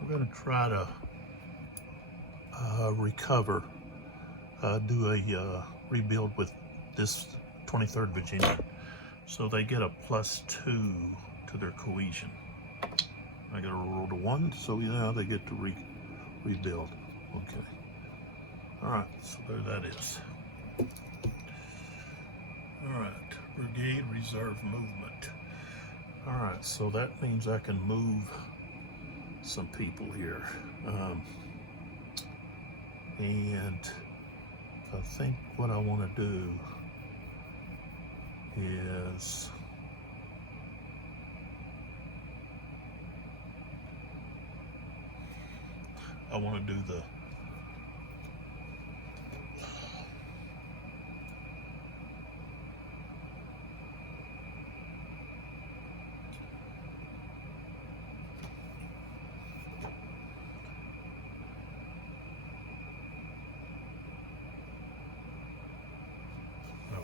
we're going to try to recover, do a rebuild with this 23rd Virginia, so they get a +2 to their cohesion. I got to roll to 1, so yeah, they get to rebuild. Okay. All right, so there that is. All right, brigade reserve movement. All right, so that means I can move some people here. And I think what I want to do is I want to do the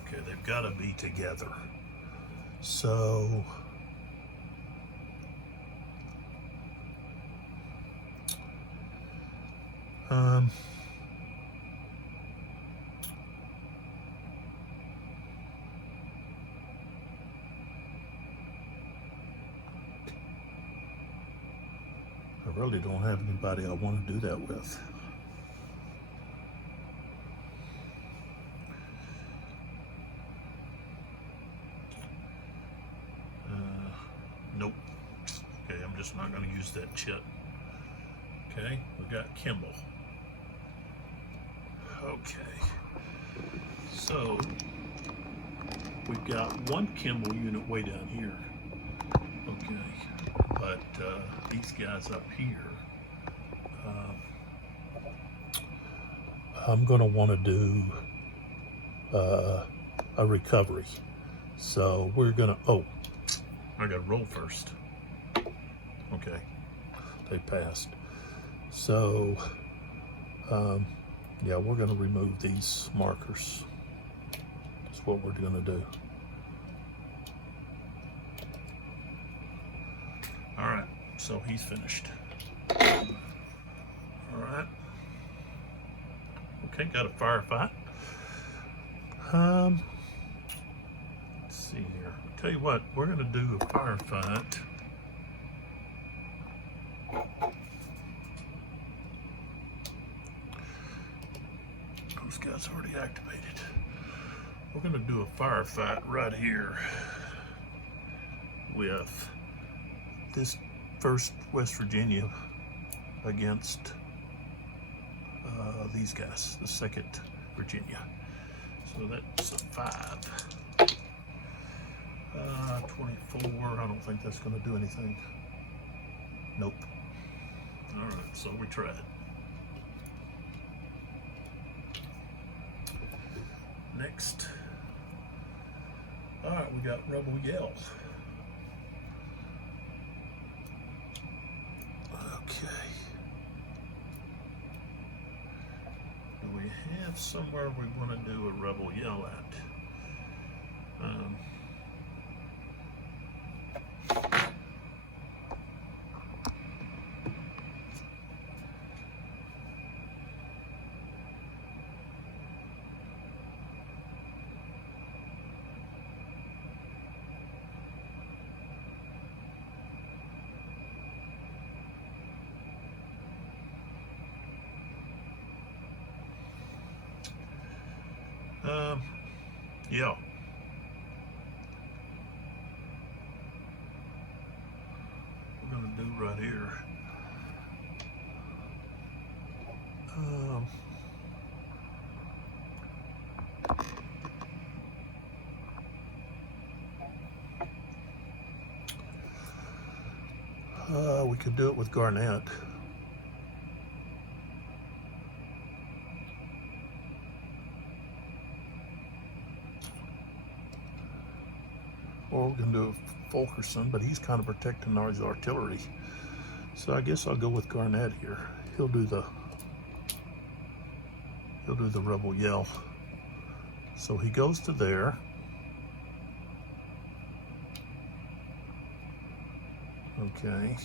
okay, they've got to be together. So I really don't have anybody I want to do that with. Nope. Okay, I'm just not going to use that chit. Okay, we got Kimball. Okay, so we've got one Kimball unit way down here. Okay, but these guys up here, I'm going to want to do a recovery. So we're going to, oh, I got to roll first. Okay, they passed. So, yeah, we're going to remove these markers. That's what we're going to do. All right, so he's finished. All right. Okay, got a firefight. Let's see here. I'll tell you what, we're going to do a firefight. Those guys already activated. We're going to do a firefight right here with this 1st West Virginia against these guys, the 2nd Virginia. So that's a 5. 24, I don't think that's going to do anything. Nope. All right, so we tried. Next. All right, we got Rebel Yell. Okay. Do we have somewhere we want to do a Rebel Yell at? Yeah. We're going to do right here. We could do it with Garnett. Or we can do it with Fulkerson, but he's kind of protecting his artillery. So I guess I'll go with Garnett here. He'll do the rebel yell. So he goes to there. Okay.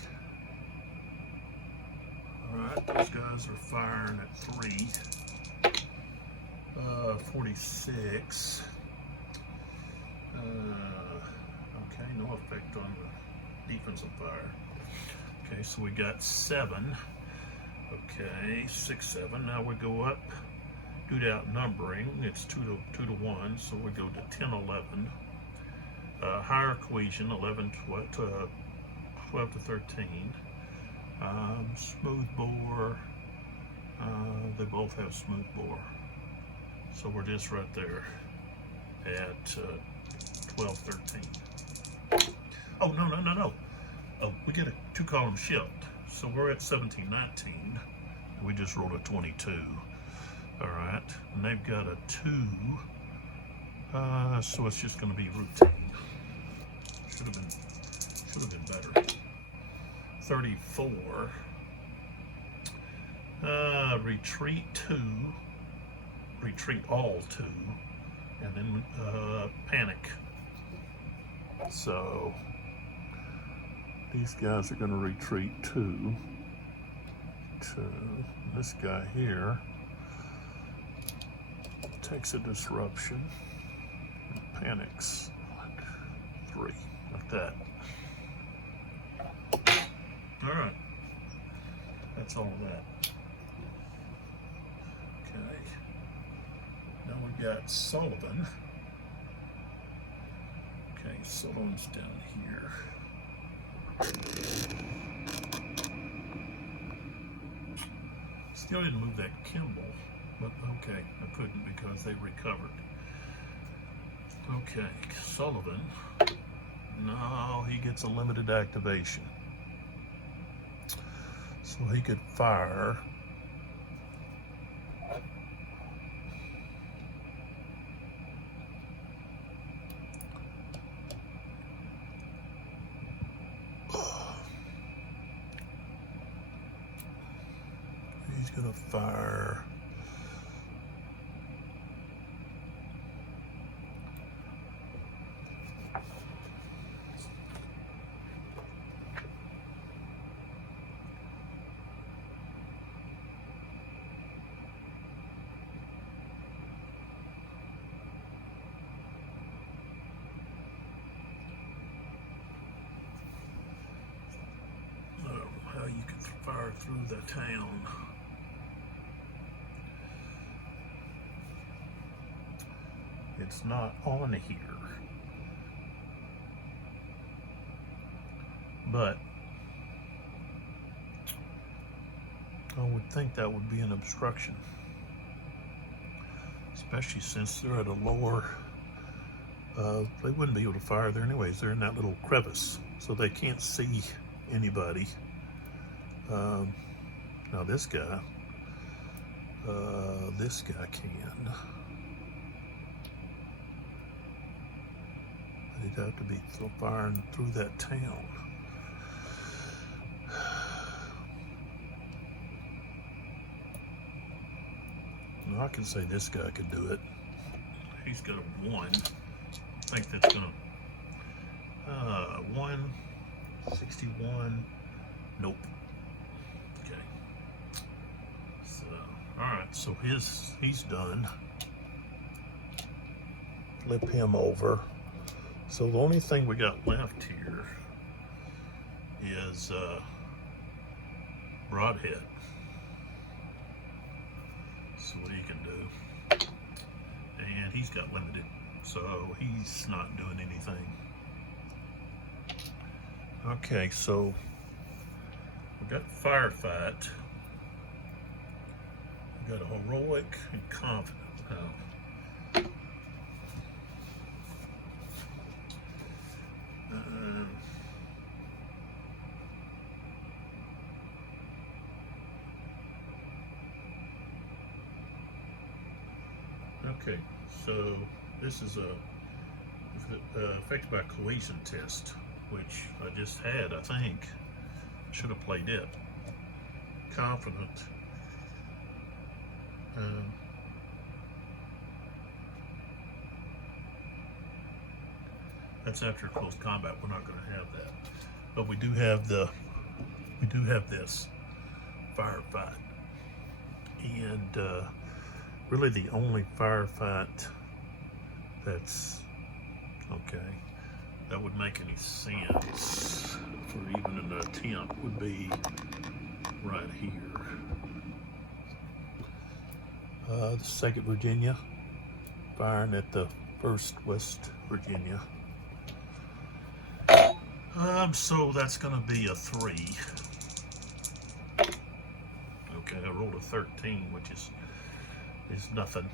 Alright, those guys are firing at 3. 46. Okay, no effect on the defensive fire. Okay, so we got 7. Okay, 6, 7. Now we go up due to outnumbering. It's 2 to 1, so we go to 10, 11. Higher cohesion, 11, 12 to 13. Smooth bore. They both have smooth bore. So we're just right there at 12, 13. Oh, no. Oh, we get a 2-column shift. So we're at 17, 19. We just rolled a 22. All right, and they've got a 2. So it's just going to be routine. Should have been better. 34. Retreat 2. Retreat all 2. And then panic. So these guys are going to retreat 2 to this guy here. Takes a disruption. Panics 3, like that. All right, that's all of that. Okay, now we got Sullivan. Okay, Sullivan's down here. Still didn't move that Kimball, but okay, I couldn't because they recovered. Okay, Sullivan. No, he gets a limited activation. So he could fire. He's gonna fire. You can fire through the town. It's not on here, but I would think that would be an obstruction, especially since they're at a lower, they wouldn't be able to fire there anyways. They're in that little crevice, so they can't see anybody. Now this guy can. He'd have to be firing through that town. Well, I can say this guy could do it. He's got a 1. I think that's gonna 161. Nope. Okay. So, all right. So he's done. Flip him over. So the only thing we got left here is Broadhead. So what he can do. And he's got limited, so he's not doing anything. Okay, so we got firefight. We got a heroic and confident. Okay, so this is affected by cohesion test, which I just had, I think. Should have played it. Confident. That's after close combat. We're not going to have that, but we do have this firefight, and really the only firefight that's okay that would make any sense for even an attempt would be right here. The 2nd Virginia firing at the 1st West Virginia. So that's going to be a 3. Okay, I rolled a 13, which is nothing.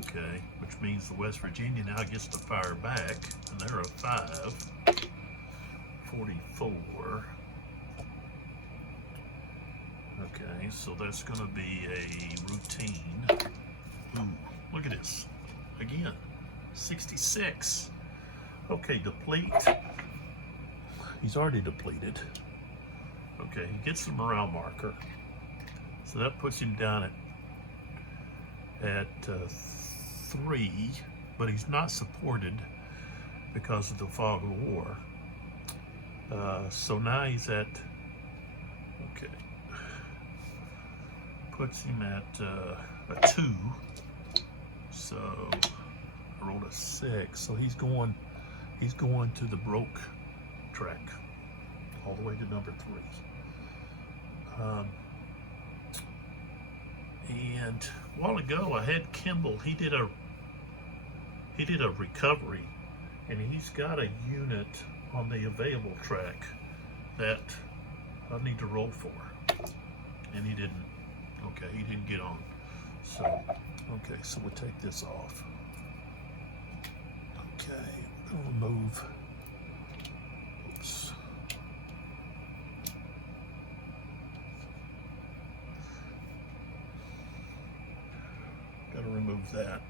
Okay, which means the West Virginia now gets to fire back, and they're a 5. 44. Okay, so that's going to be a routine. Ooh, look at this. Again, 66. Okay, deplete. He's already depleted. Okay, he gets the morale marker. So that puts him down at 3, but he's not supported because of the fog of war. So now he's at, okay, puts him at a 2. So I rolled a 6. So he's going to the broke track all the way to number 3. And a while ago I had Kimball. He did a recovery, and he's got a unit on the available track that I need to roll for, and he didn't. Okay, he didn't get on. So okay, so we'll take this off. Okay, we're gonna move. Oops. Gotta remove that.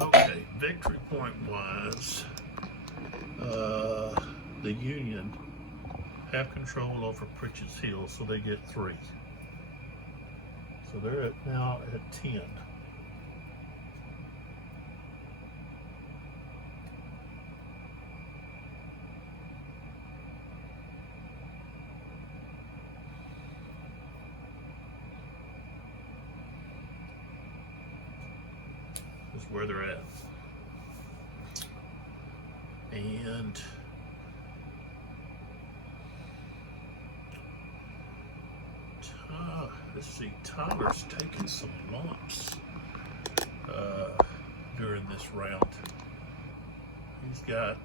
Okay, victory point wise, the Union have control over Pritchard's Hill, so they get 3. So they're now at 10. Is where they're at. And let's see, Tyler's taking some lumps during this round. He's got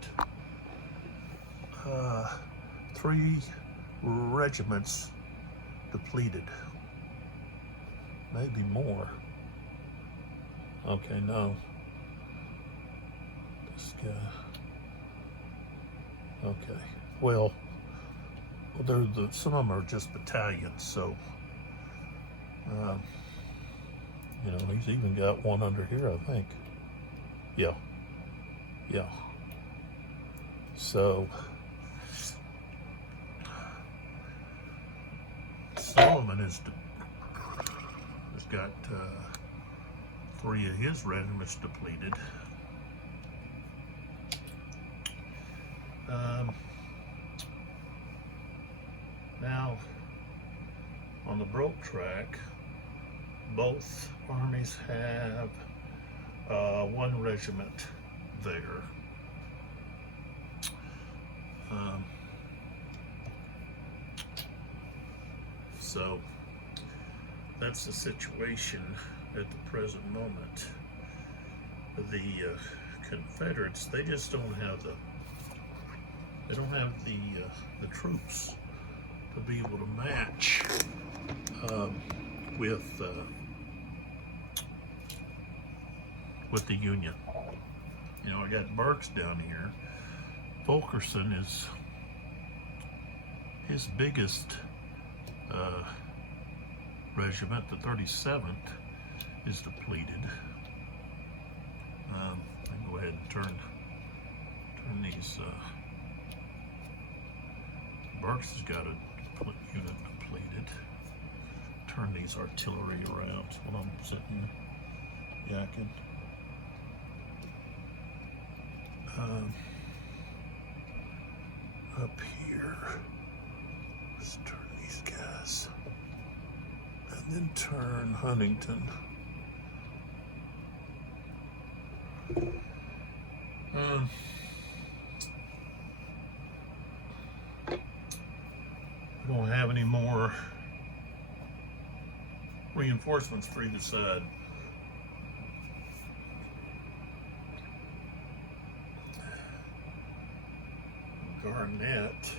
3 regiments depleted, maybe more. Okay, no. This guy. Okay. Well, some of them are just battalions, so you know, he's even got one under here, I think. Yeah. So Solomon has got 3 of his regiments depleted. Now, on the broke track, both armies have 1 regiment there. So that's the situation at the present moment. The Confederates, they just don't have the troops to be able to match with the Union. You know, I got Burke's down here. Fulkerson is his biggest regiment, the 37th, is depleted. I can go ahead and turn these Burks has got a unit depleted. Turn these artillery around while I'm sitting yakking. Up here, let's turn these guys, and then turn Huntington. We don't have any more reinforcements for either side. Garnett.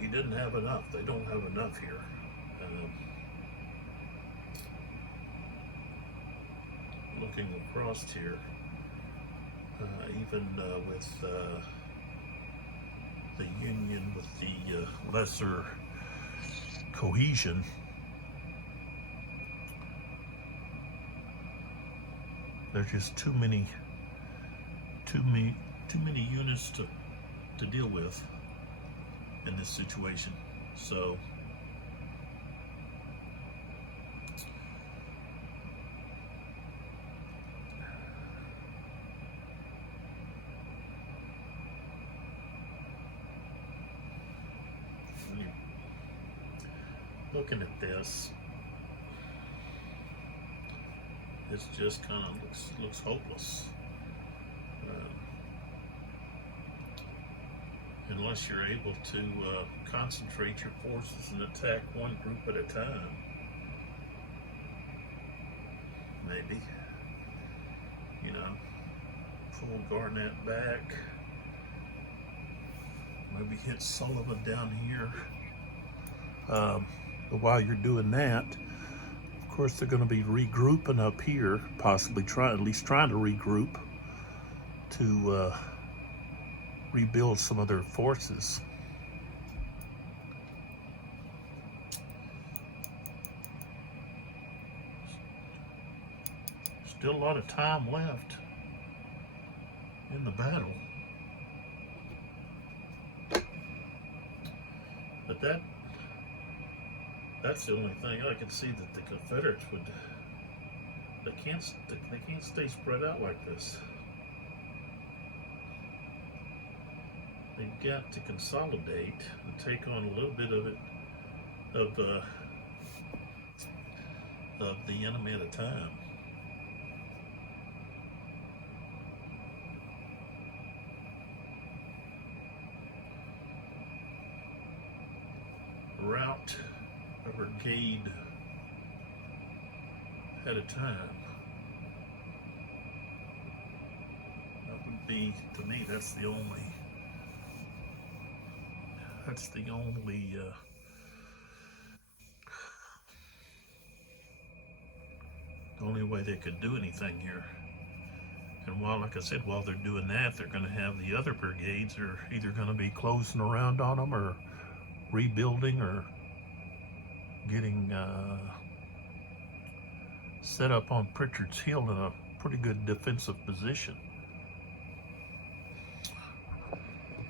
He didn't have enough. They don't have enough here. Looking across here, even with the Union with the lesser cohesion, there's just too many units to deal with in this situation. So when you're looking at this, it just kind of looks hopeless. Unless you're able to concentrate your forces and attack one group at a time. Maybe. You know, pull Garnett back. Maybe hit Sullivan down here. But while you're doing that, of course, they're going to be regrouping up here, possibly at least trying to regroup to rebuild some of their forces. Still a lot of time left in the battle. But that's the only thing I could see that the Confederates would. They can't stay spread out like this. They've got to consolidate and take on a little bit of it of the enemy at a time. Route a brigade at a time. That would be, to me, that's the only way they could do anything here. And like I said, while they're doing that, they're going to have the other brigades are either going to be closing around on them or rebuilding or getting set up on Pritchard's Hill in a pretty good defensive position.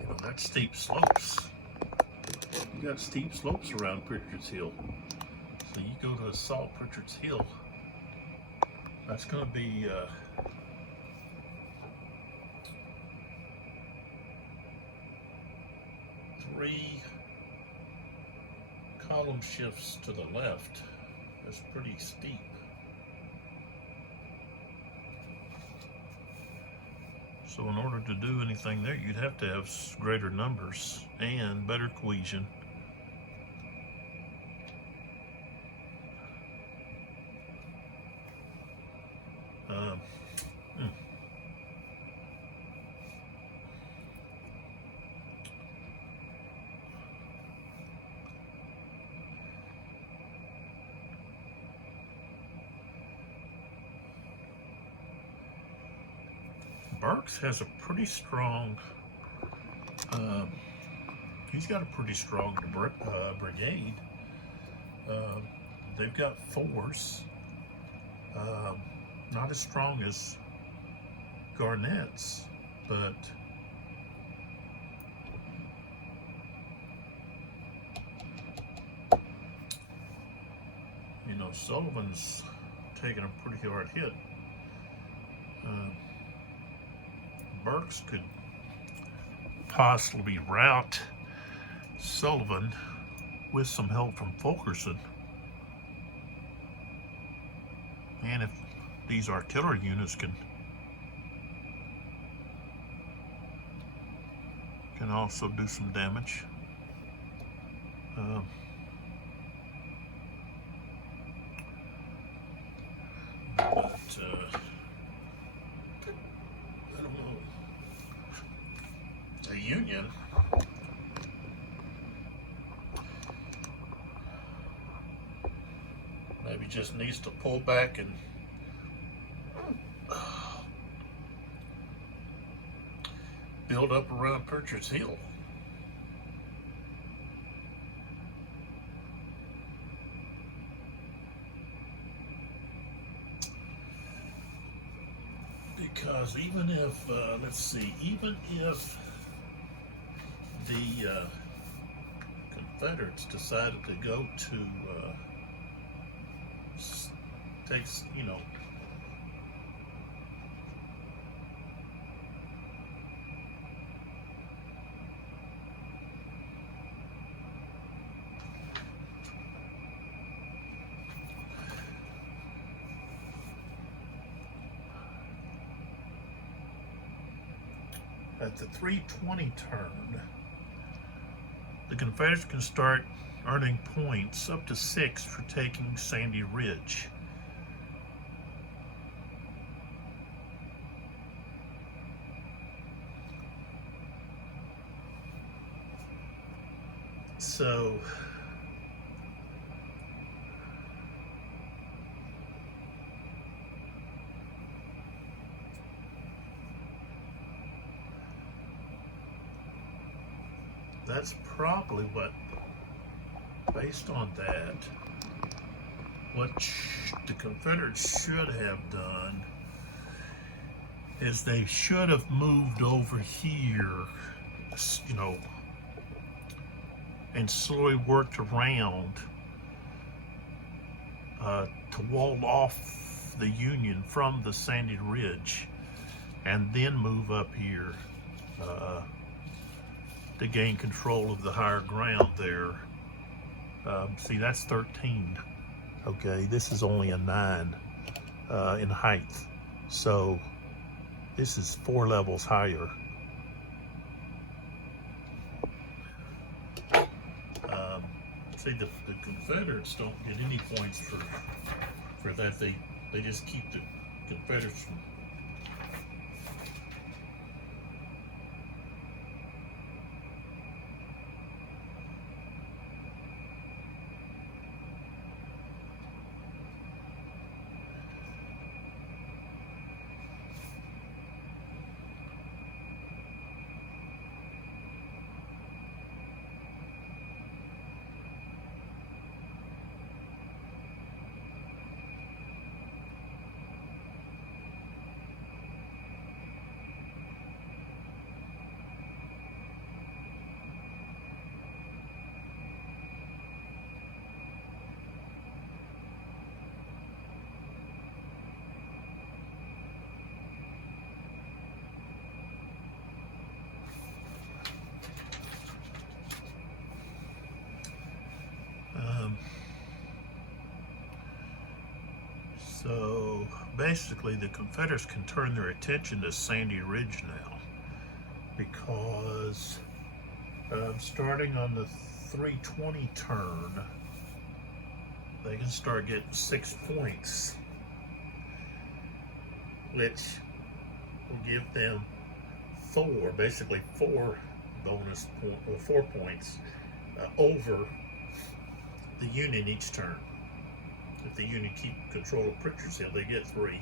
You know, that's steep slopes. You got steep slopes around Pritchard's Hill. So you go to assault Pritchard's Hill, that's going to be three column shifts to the left. That's pretty steep. So in order to do anything there, you'd have to have greater numbers and better cohesion. Burks has a pretty strong, he's got a pretty strong brigade. They've got fours, not as strong as garnets, but you know, Sullivan's taking a pretty hard hit. Burks could possibly rout Sullivan with some help from Fulkerson. And if these artillery units can also do some damage. But I don't know. The Union maybe just needs to pull back and build up around Pritchard's Hill. Because even if, let's see, even if the Confederates decided to go to, takes, you know, at the 320 turn, the Confederates can start earning points up to 6 for taking Sandy Ridge. So that's probably what, based on that, what the Confederates should have done is they should have moved over here, you know, and slowly worked around to wall off the Union from the Sandy Ridge, and then move up here to gain control of the higher ground there. See, that's 13. Okay, this is only a 9 in height, so this is 4 levels higher. See, the Confederates don't get any points for that. They just keep the Confederates from so basically the Confederates can turn their attention to Sandy Ridge now, because starting on the 320 turn, they can start getting 6 points, which will give them 4 bonus points, or 4 points over the Union each turn. If the Union keep control of Pritchard's Hill, they get 3.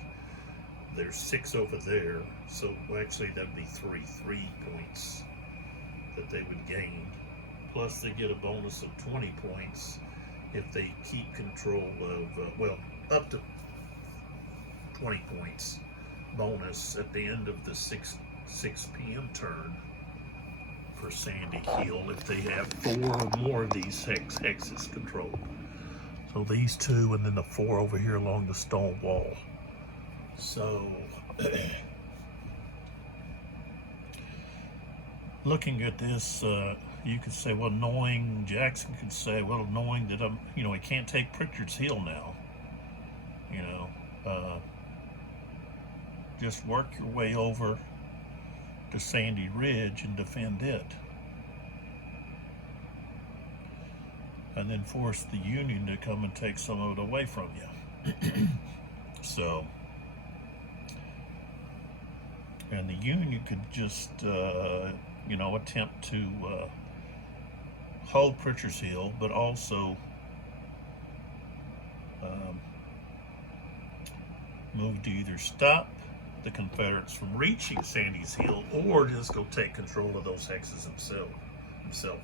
There's 6 over there, so actually that'd be 3 points that they would gain. Plus they get a bonus of 20 points if they keep control of, well, up to 20 points bonus at the end of the 6 p.m. turn for Sandy Hill if they have 4 or more of these hexes controlled. So these 2 and then the 4 over here along the stone wall. So looking at this, you could say, well, knowing Jackson could say, well, knowing that he can't take Pritchard's Hill now, just work your way over to Sandy Ridge and defend it, and then force the Union to come and take some of it away from you. So, and the Union could just, attempt to hold Pritchard's Hill, but also move to either stop the Confederates from reaching Sandy's Hill or just go take control of those hexes himself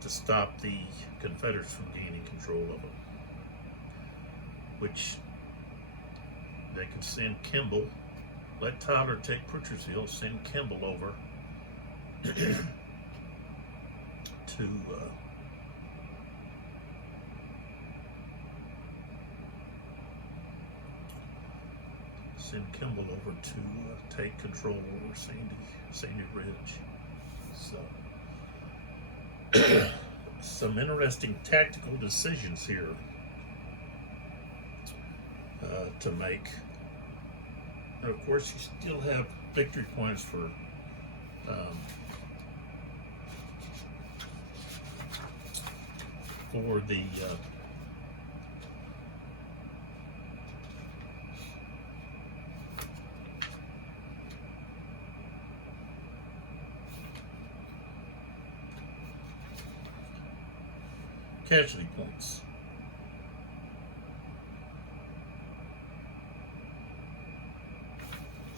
to stop the Confederates from gaining control of them. Which they can send Kimball, let Tyler take Pritchard's Hill, send Kimball over to take control over Sandy Ridge. So some interesting tactical decisions here to make. And of course, you still have victory points for the casualty points.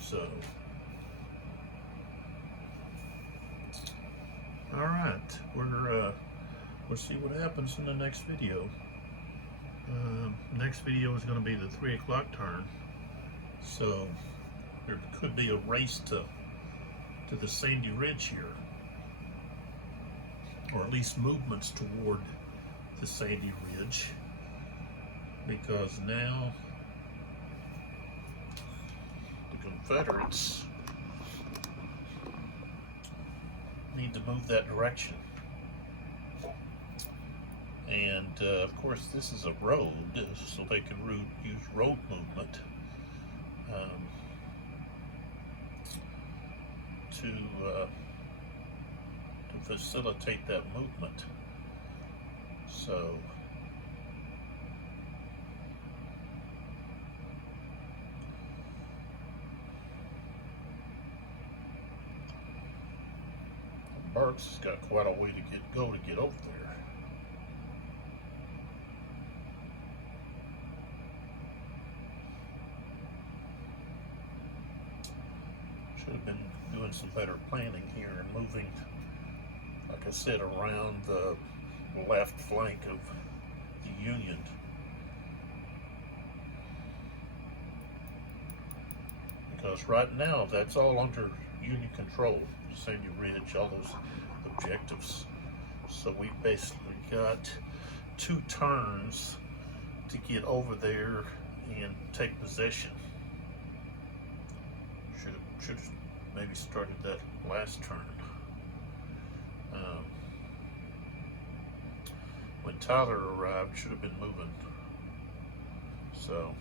So, all right, we'll see what happens in the next video. Next video is going to be the 3 o'clock turn. So there could be a race to the Sandy Ridge here, or at least movements toward the Sandy Ridge, because now the Confederates need to move that direction. And of course, this is a road, so they can use road movement to facilitate that movement. So Burks has got quite a way to go to get over there. Should have been doing some better planning here and moving, like I said, around the left flank of the Union. Because right now, that's all under Union control. Sandy Ridge, all those objectives. So we basically got 2 turns to get over there and take possession. Should have maybe started that last turn. When Tyler arrived, should have been moving. So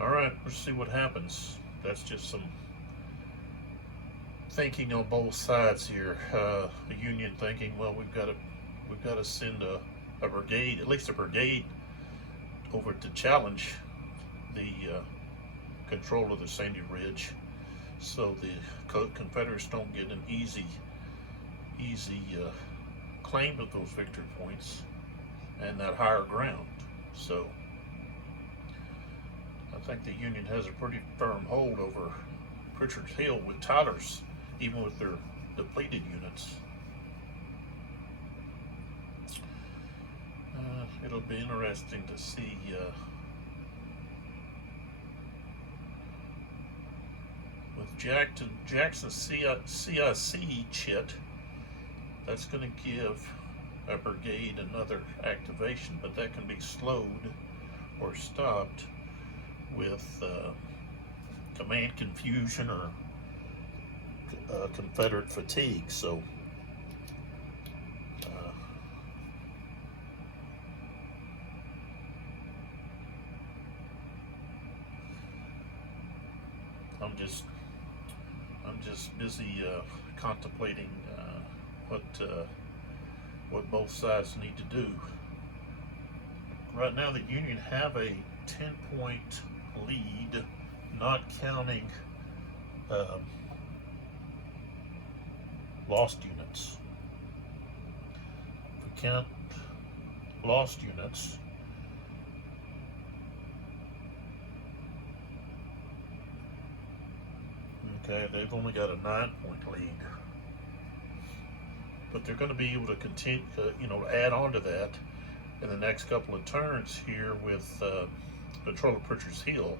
all right, let's see what happens. That's just some thinking on both sides here. The Union thinking, well, we've got to send a brigade, at least a brigade, over to challenge the control of the Sandy Ridge, so the Confederates don't get an easy claim of those victory points and that higher ground. So I think the Union has a pretty firm hold over Pritchard's Hill with Tyler's, even with their depleted units. it'll be interesting to see with Jackson CIC chit. That's going to give a brigade another activation, but that can be slowed or stopped with command confusion or Confederate fatigue. So I'm just busy contemplating what both sides need to do. Right now, the Union have a 10-point lead, not counting lost units. If we count lost units, okay, they've only got a 9-point lead, but they're going to be able to continue, add on to that in the next couple of turns here with control of Pritchard's Hill.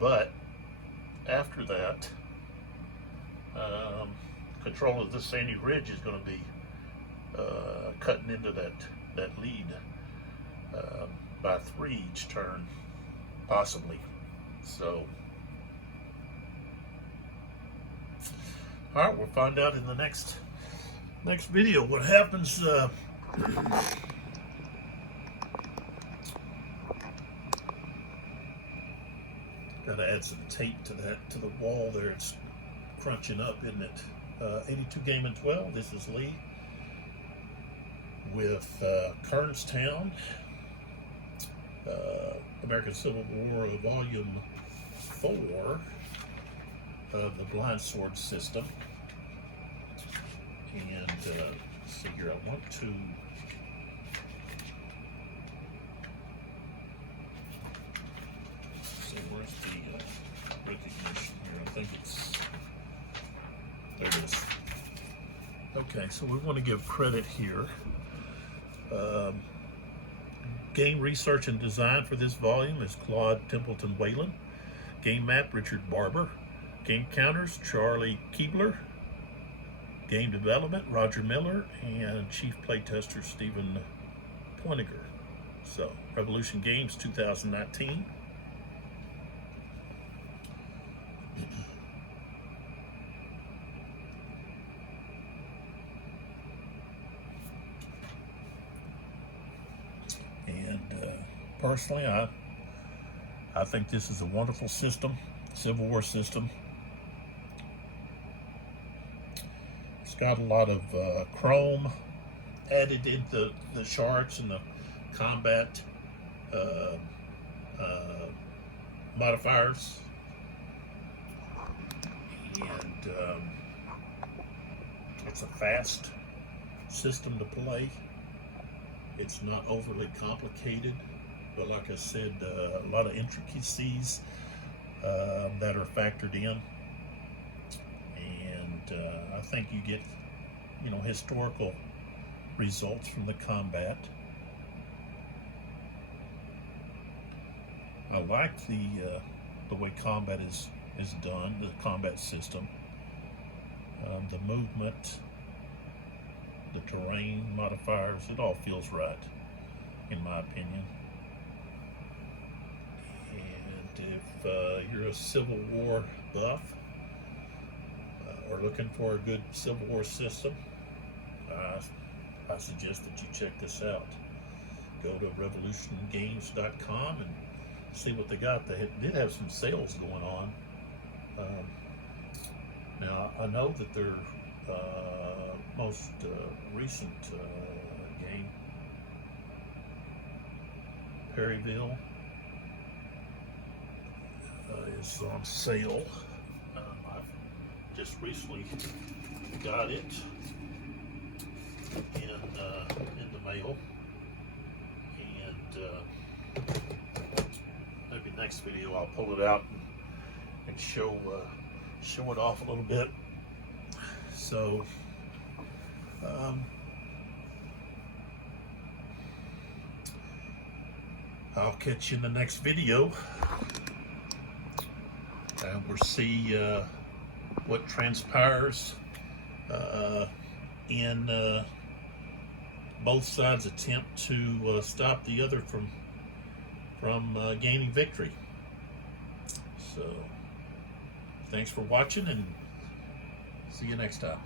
But after that, control of this Sandy Ridge is going to be cutting into that lead by 3 each turn, possibly. So, all right, we'll find out in the next video what happens. Gotta add some tape to the wall there. It's crunching up, isn't it? 82 Game and 12. This is Lee with Kernstown, American Civil War, Volume 4 of the Blind Sword System. And see here, I want to see where's the recognition here. I think it's there. It is. Okay, so we want to give credit here. Game research and design for this volume is Claude Whalen. Game map, Richard Barber. Game counters, Charlie Keebler. Game development, Roger Miller, and chief playtester, Stephen Poiniger. So, Revolution Games 2019. And personally, I think this is a wonderful system, Civil War system. It's got a lot of chrome added into the charts and the combat modifiers, and it's a fast system to play. It's not overly complicated, but like I said, a lot of intricacies that are factored in. I think you get, historical results from the combat. I like the way combat is done, the combat system, the movement, the terrain modifiers. It all feels right, in my opinion. And if you're a Civil War buff, or looking for a good Civil War system, I suggest that you check this out. Go to revolutiongames.com and see what they got. They did have some sales going on. Now, I know that their most recent game, Perryville, is on sale. Just recently got it in the mail, and maybe next video I'll pull it out and show it off a little bit. So I'll catch you in the next video. We'll see what transpires in both sides' attempt to stop the other from gaining victory. So, thanks for watching, and see you next time.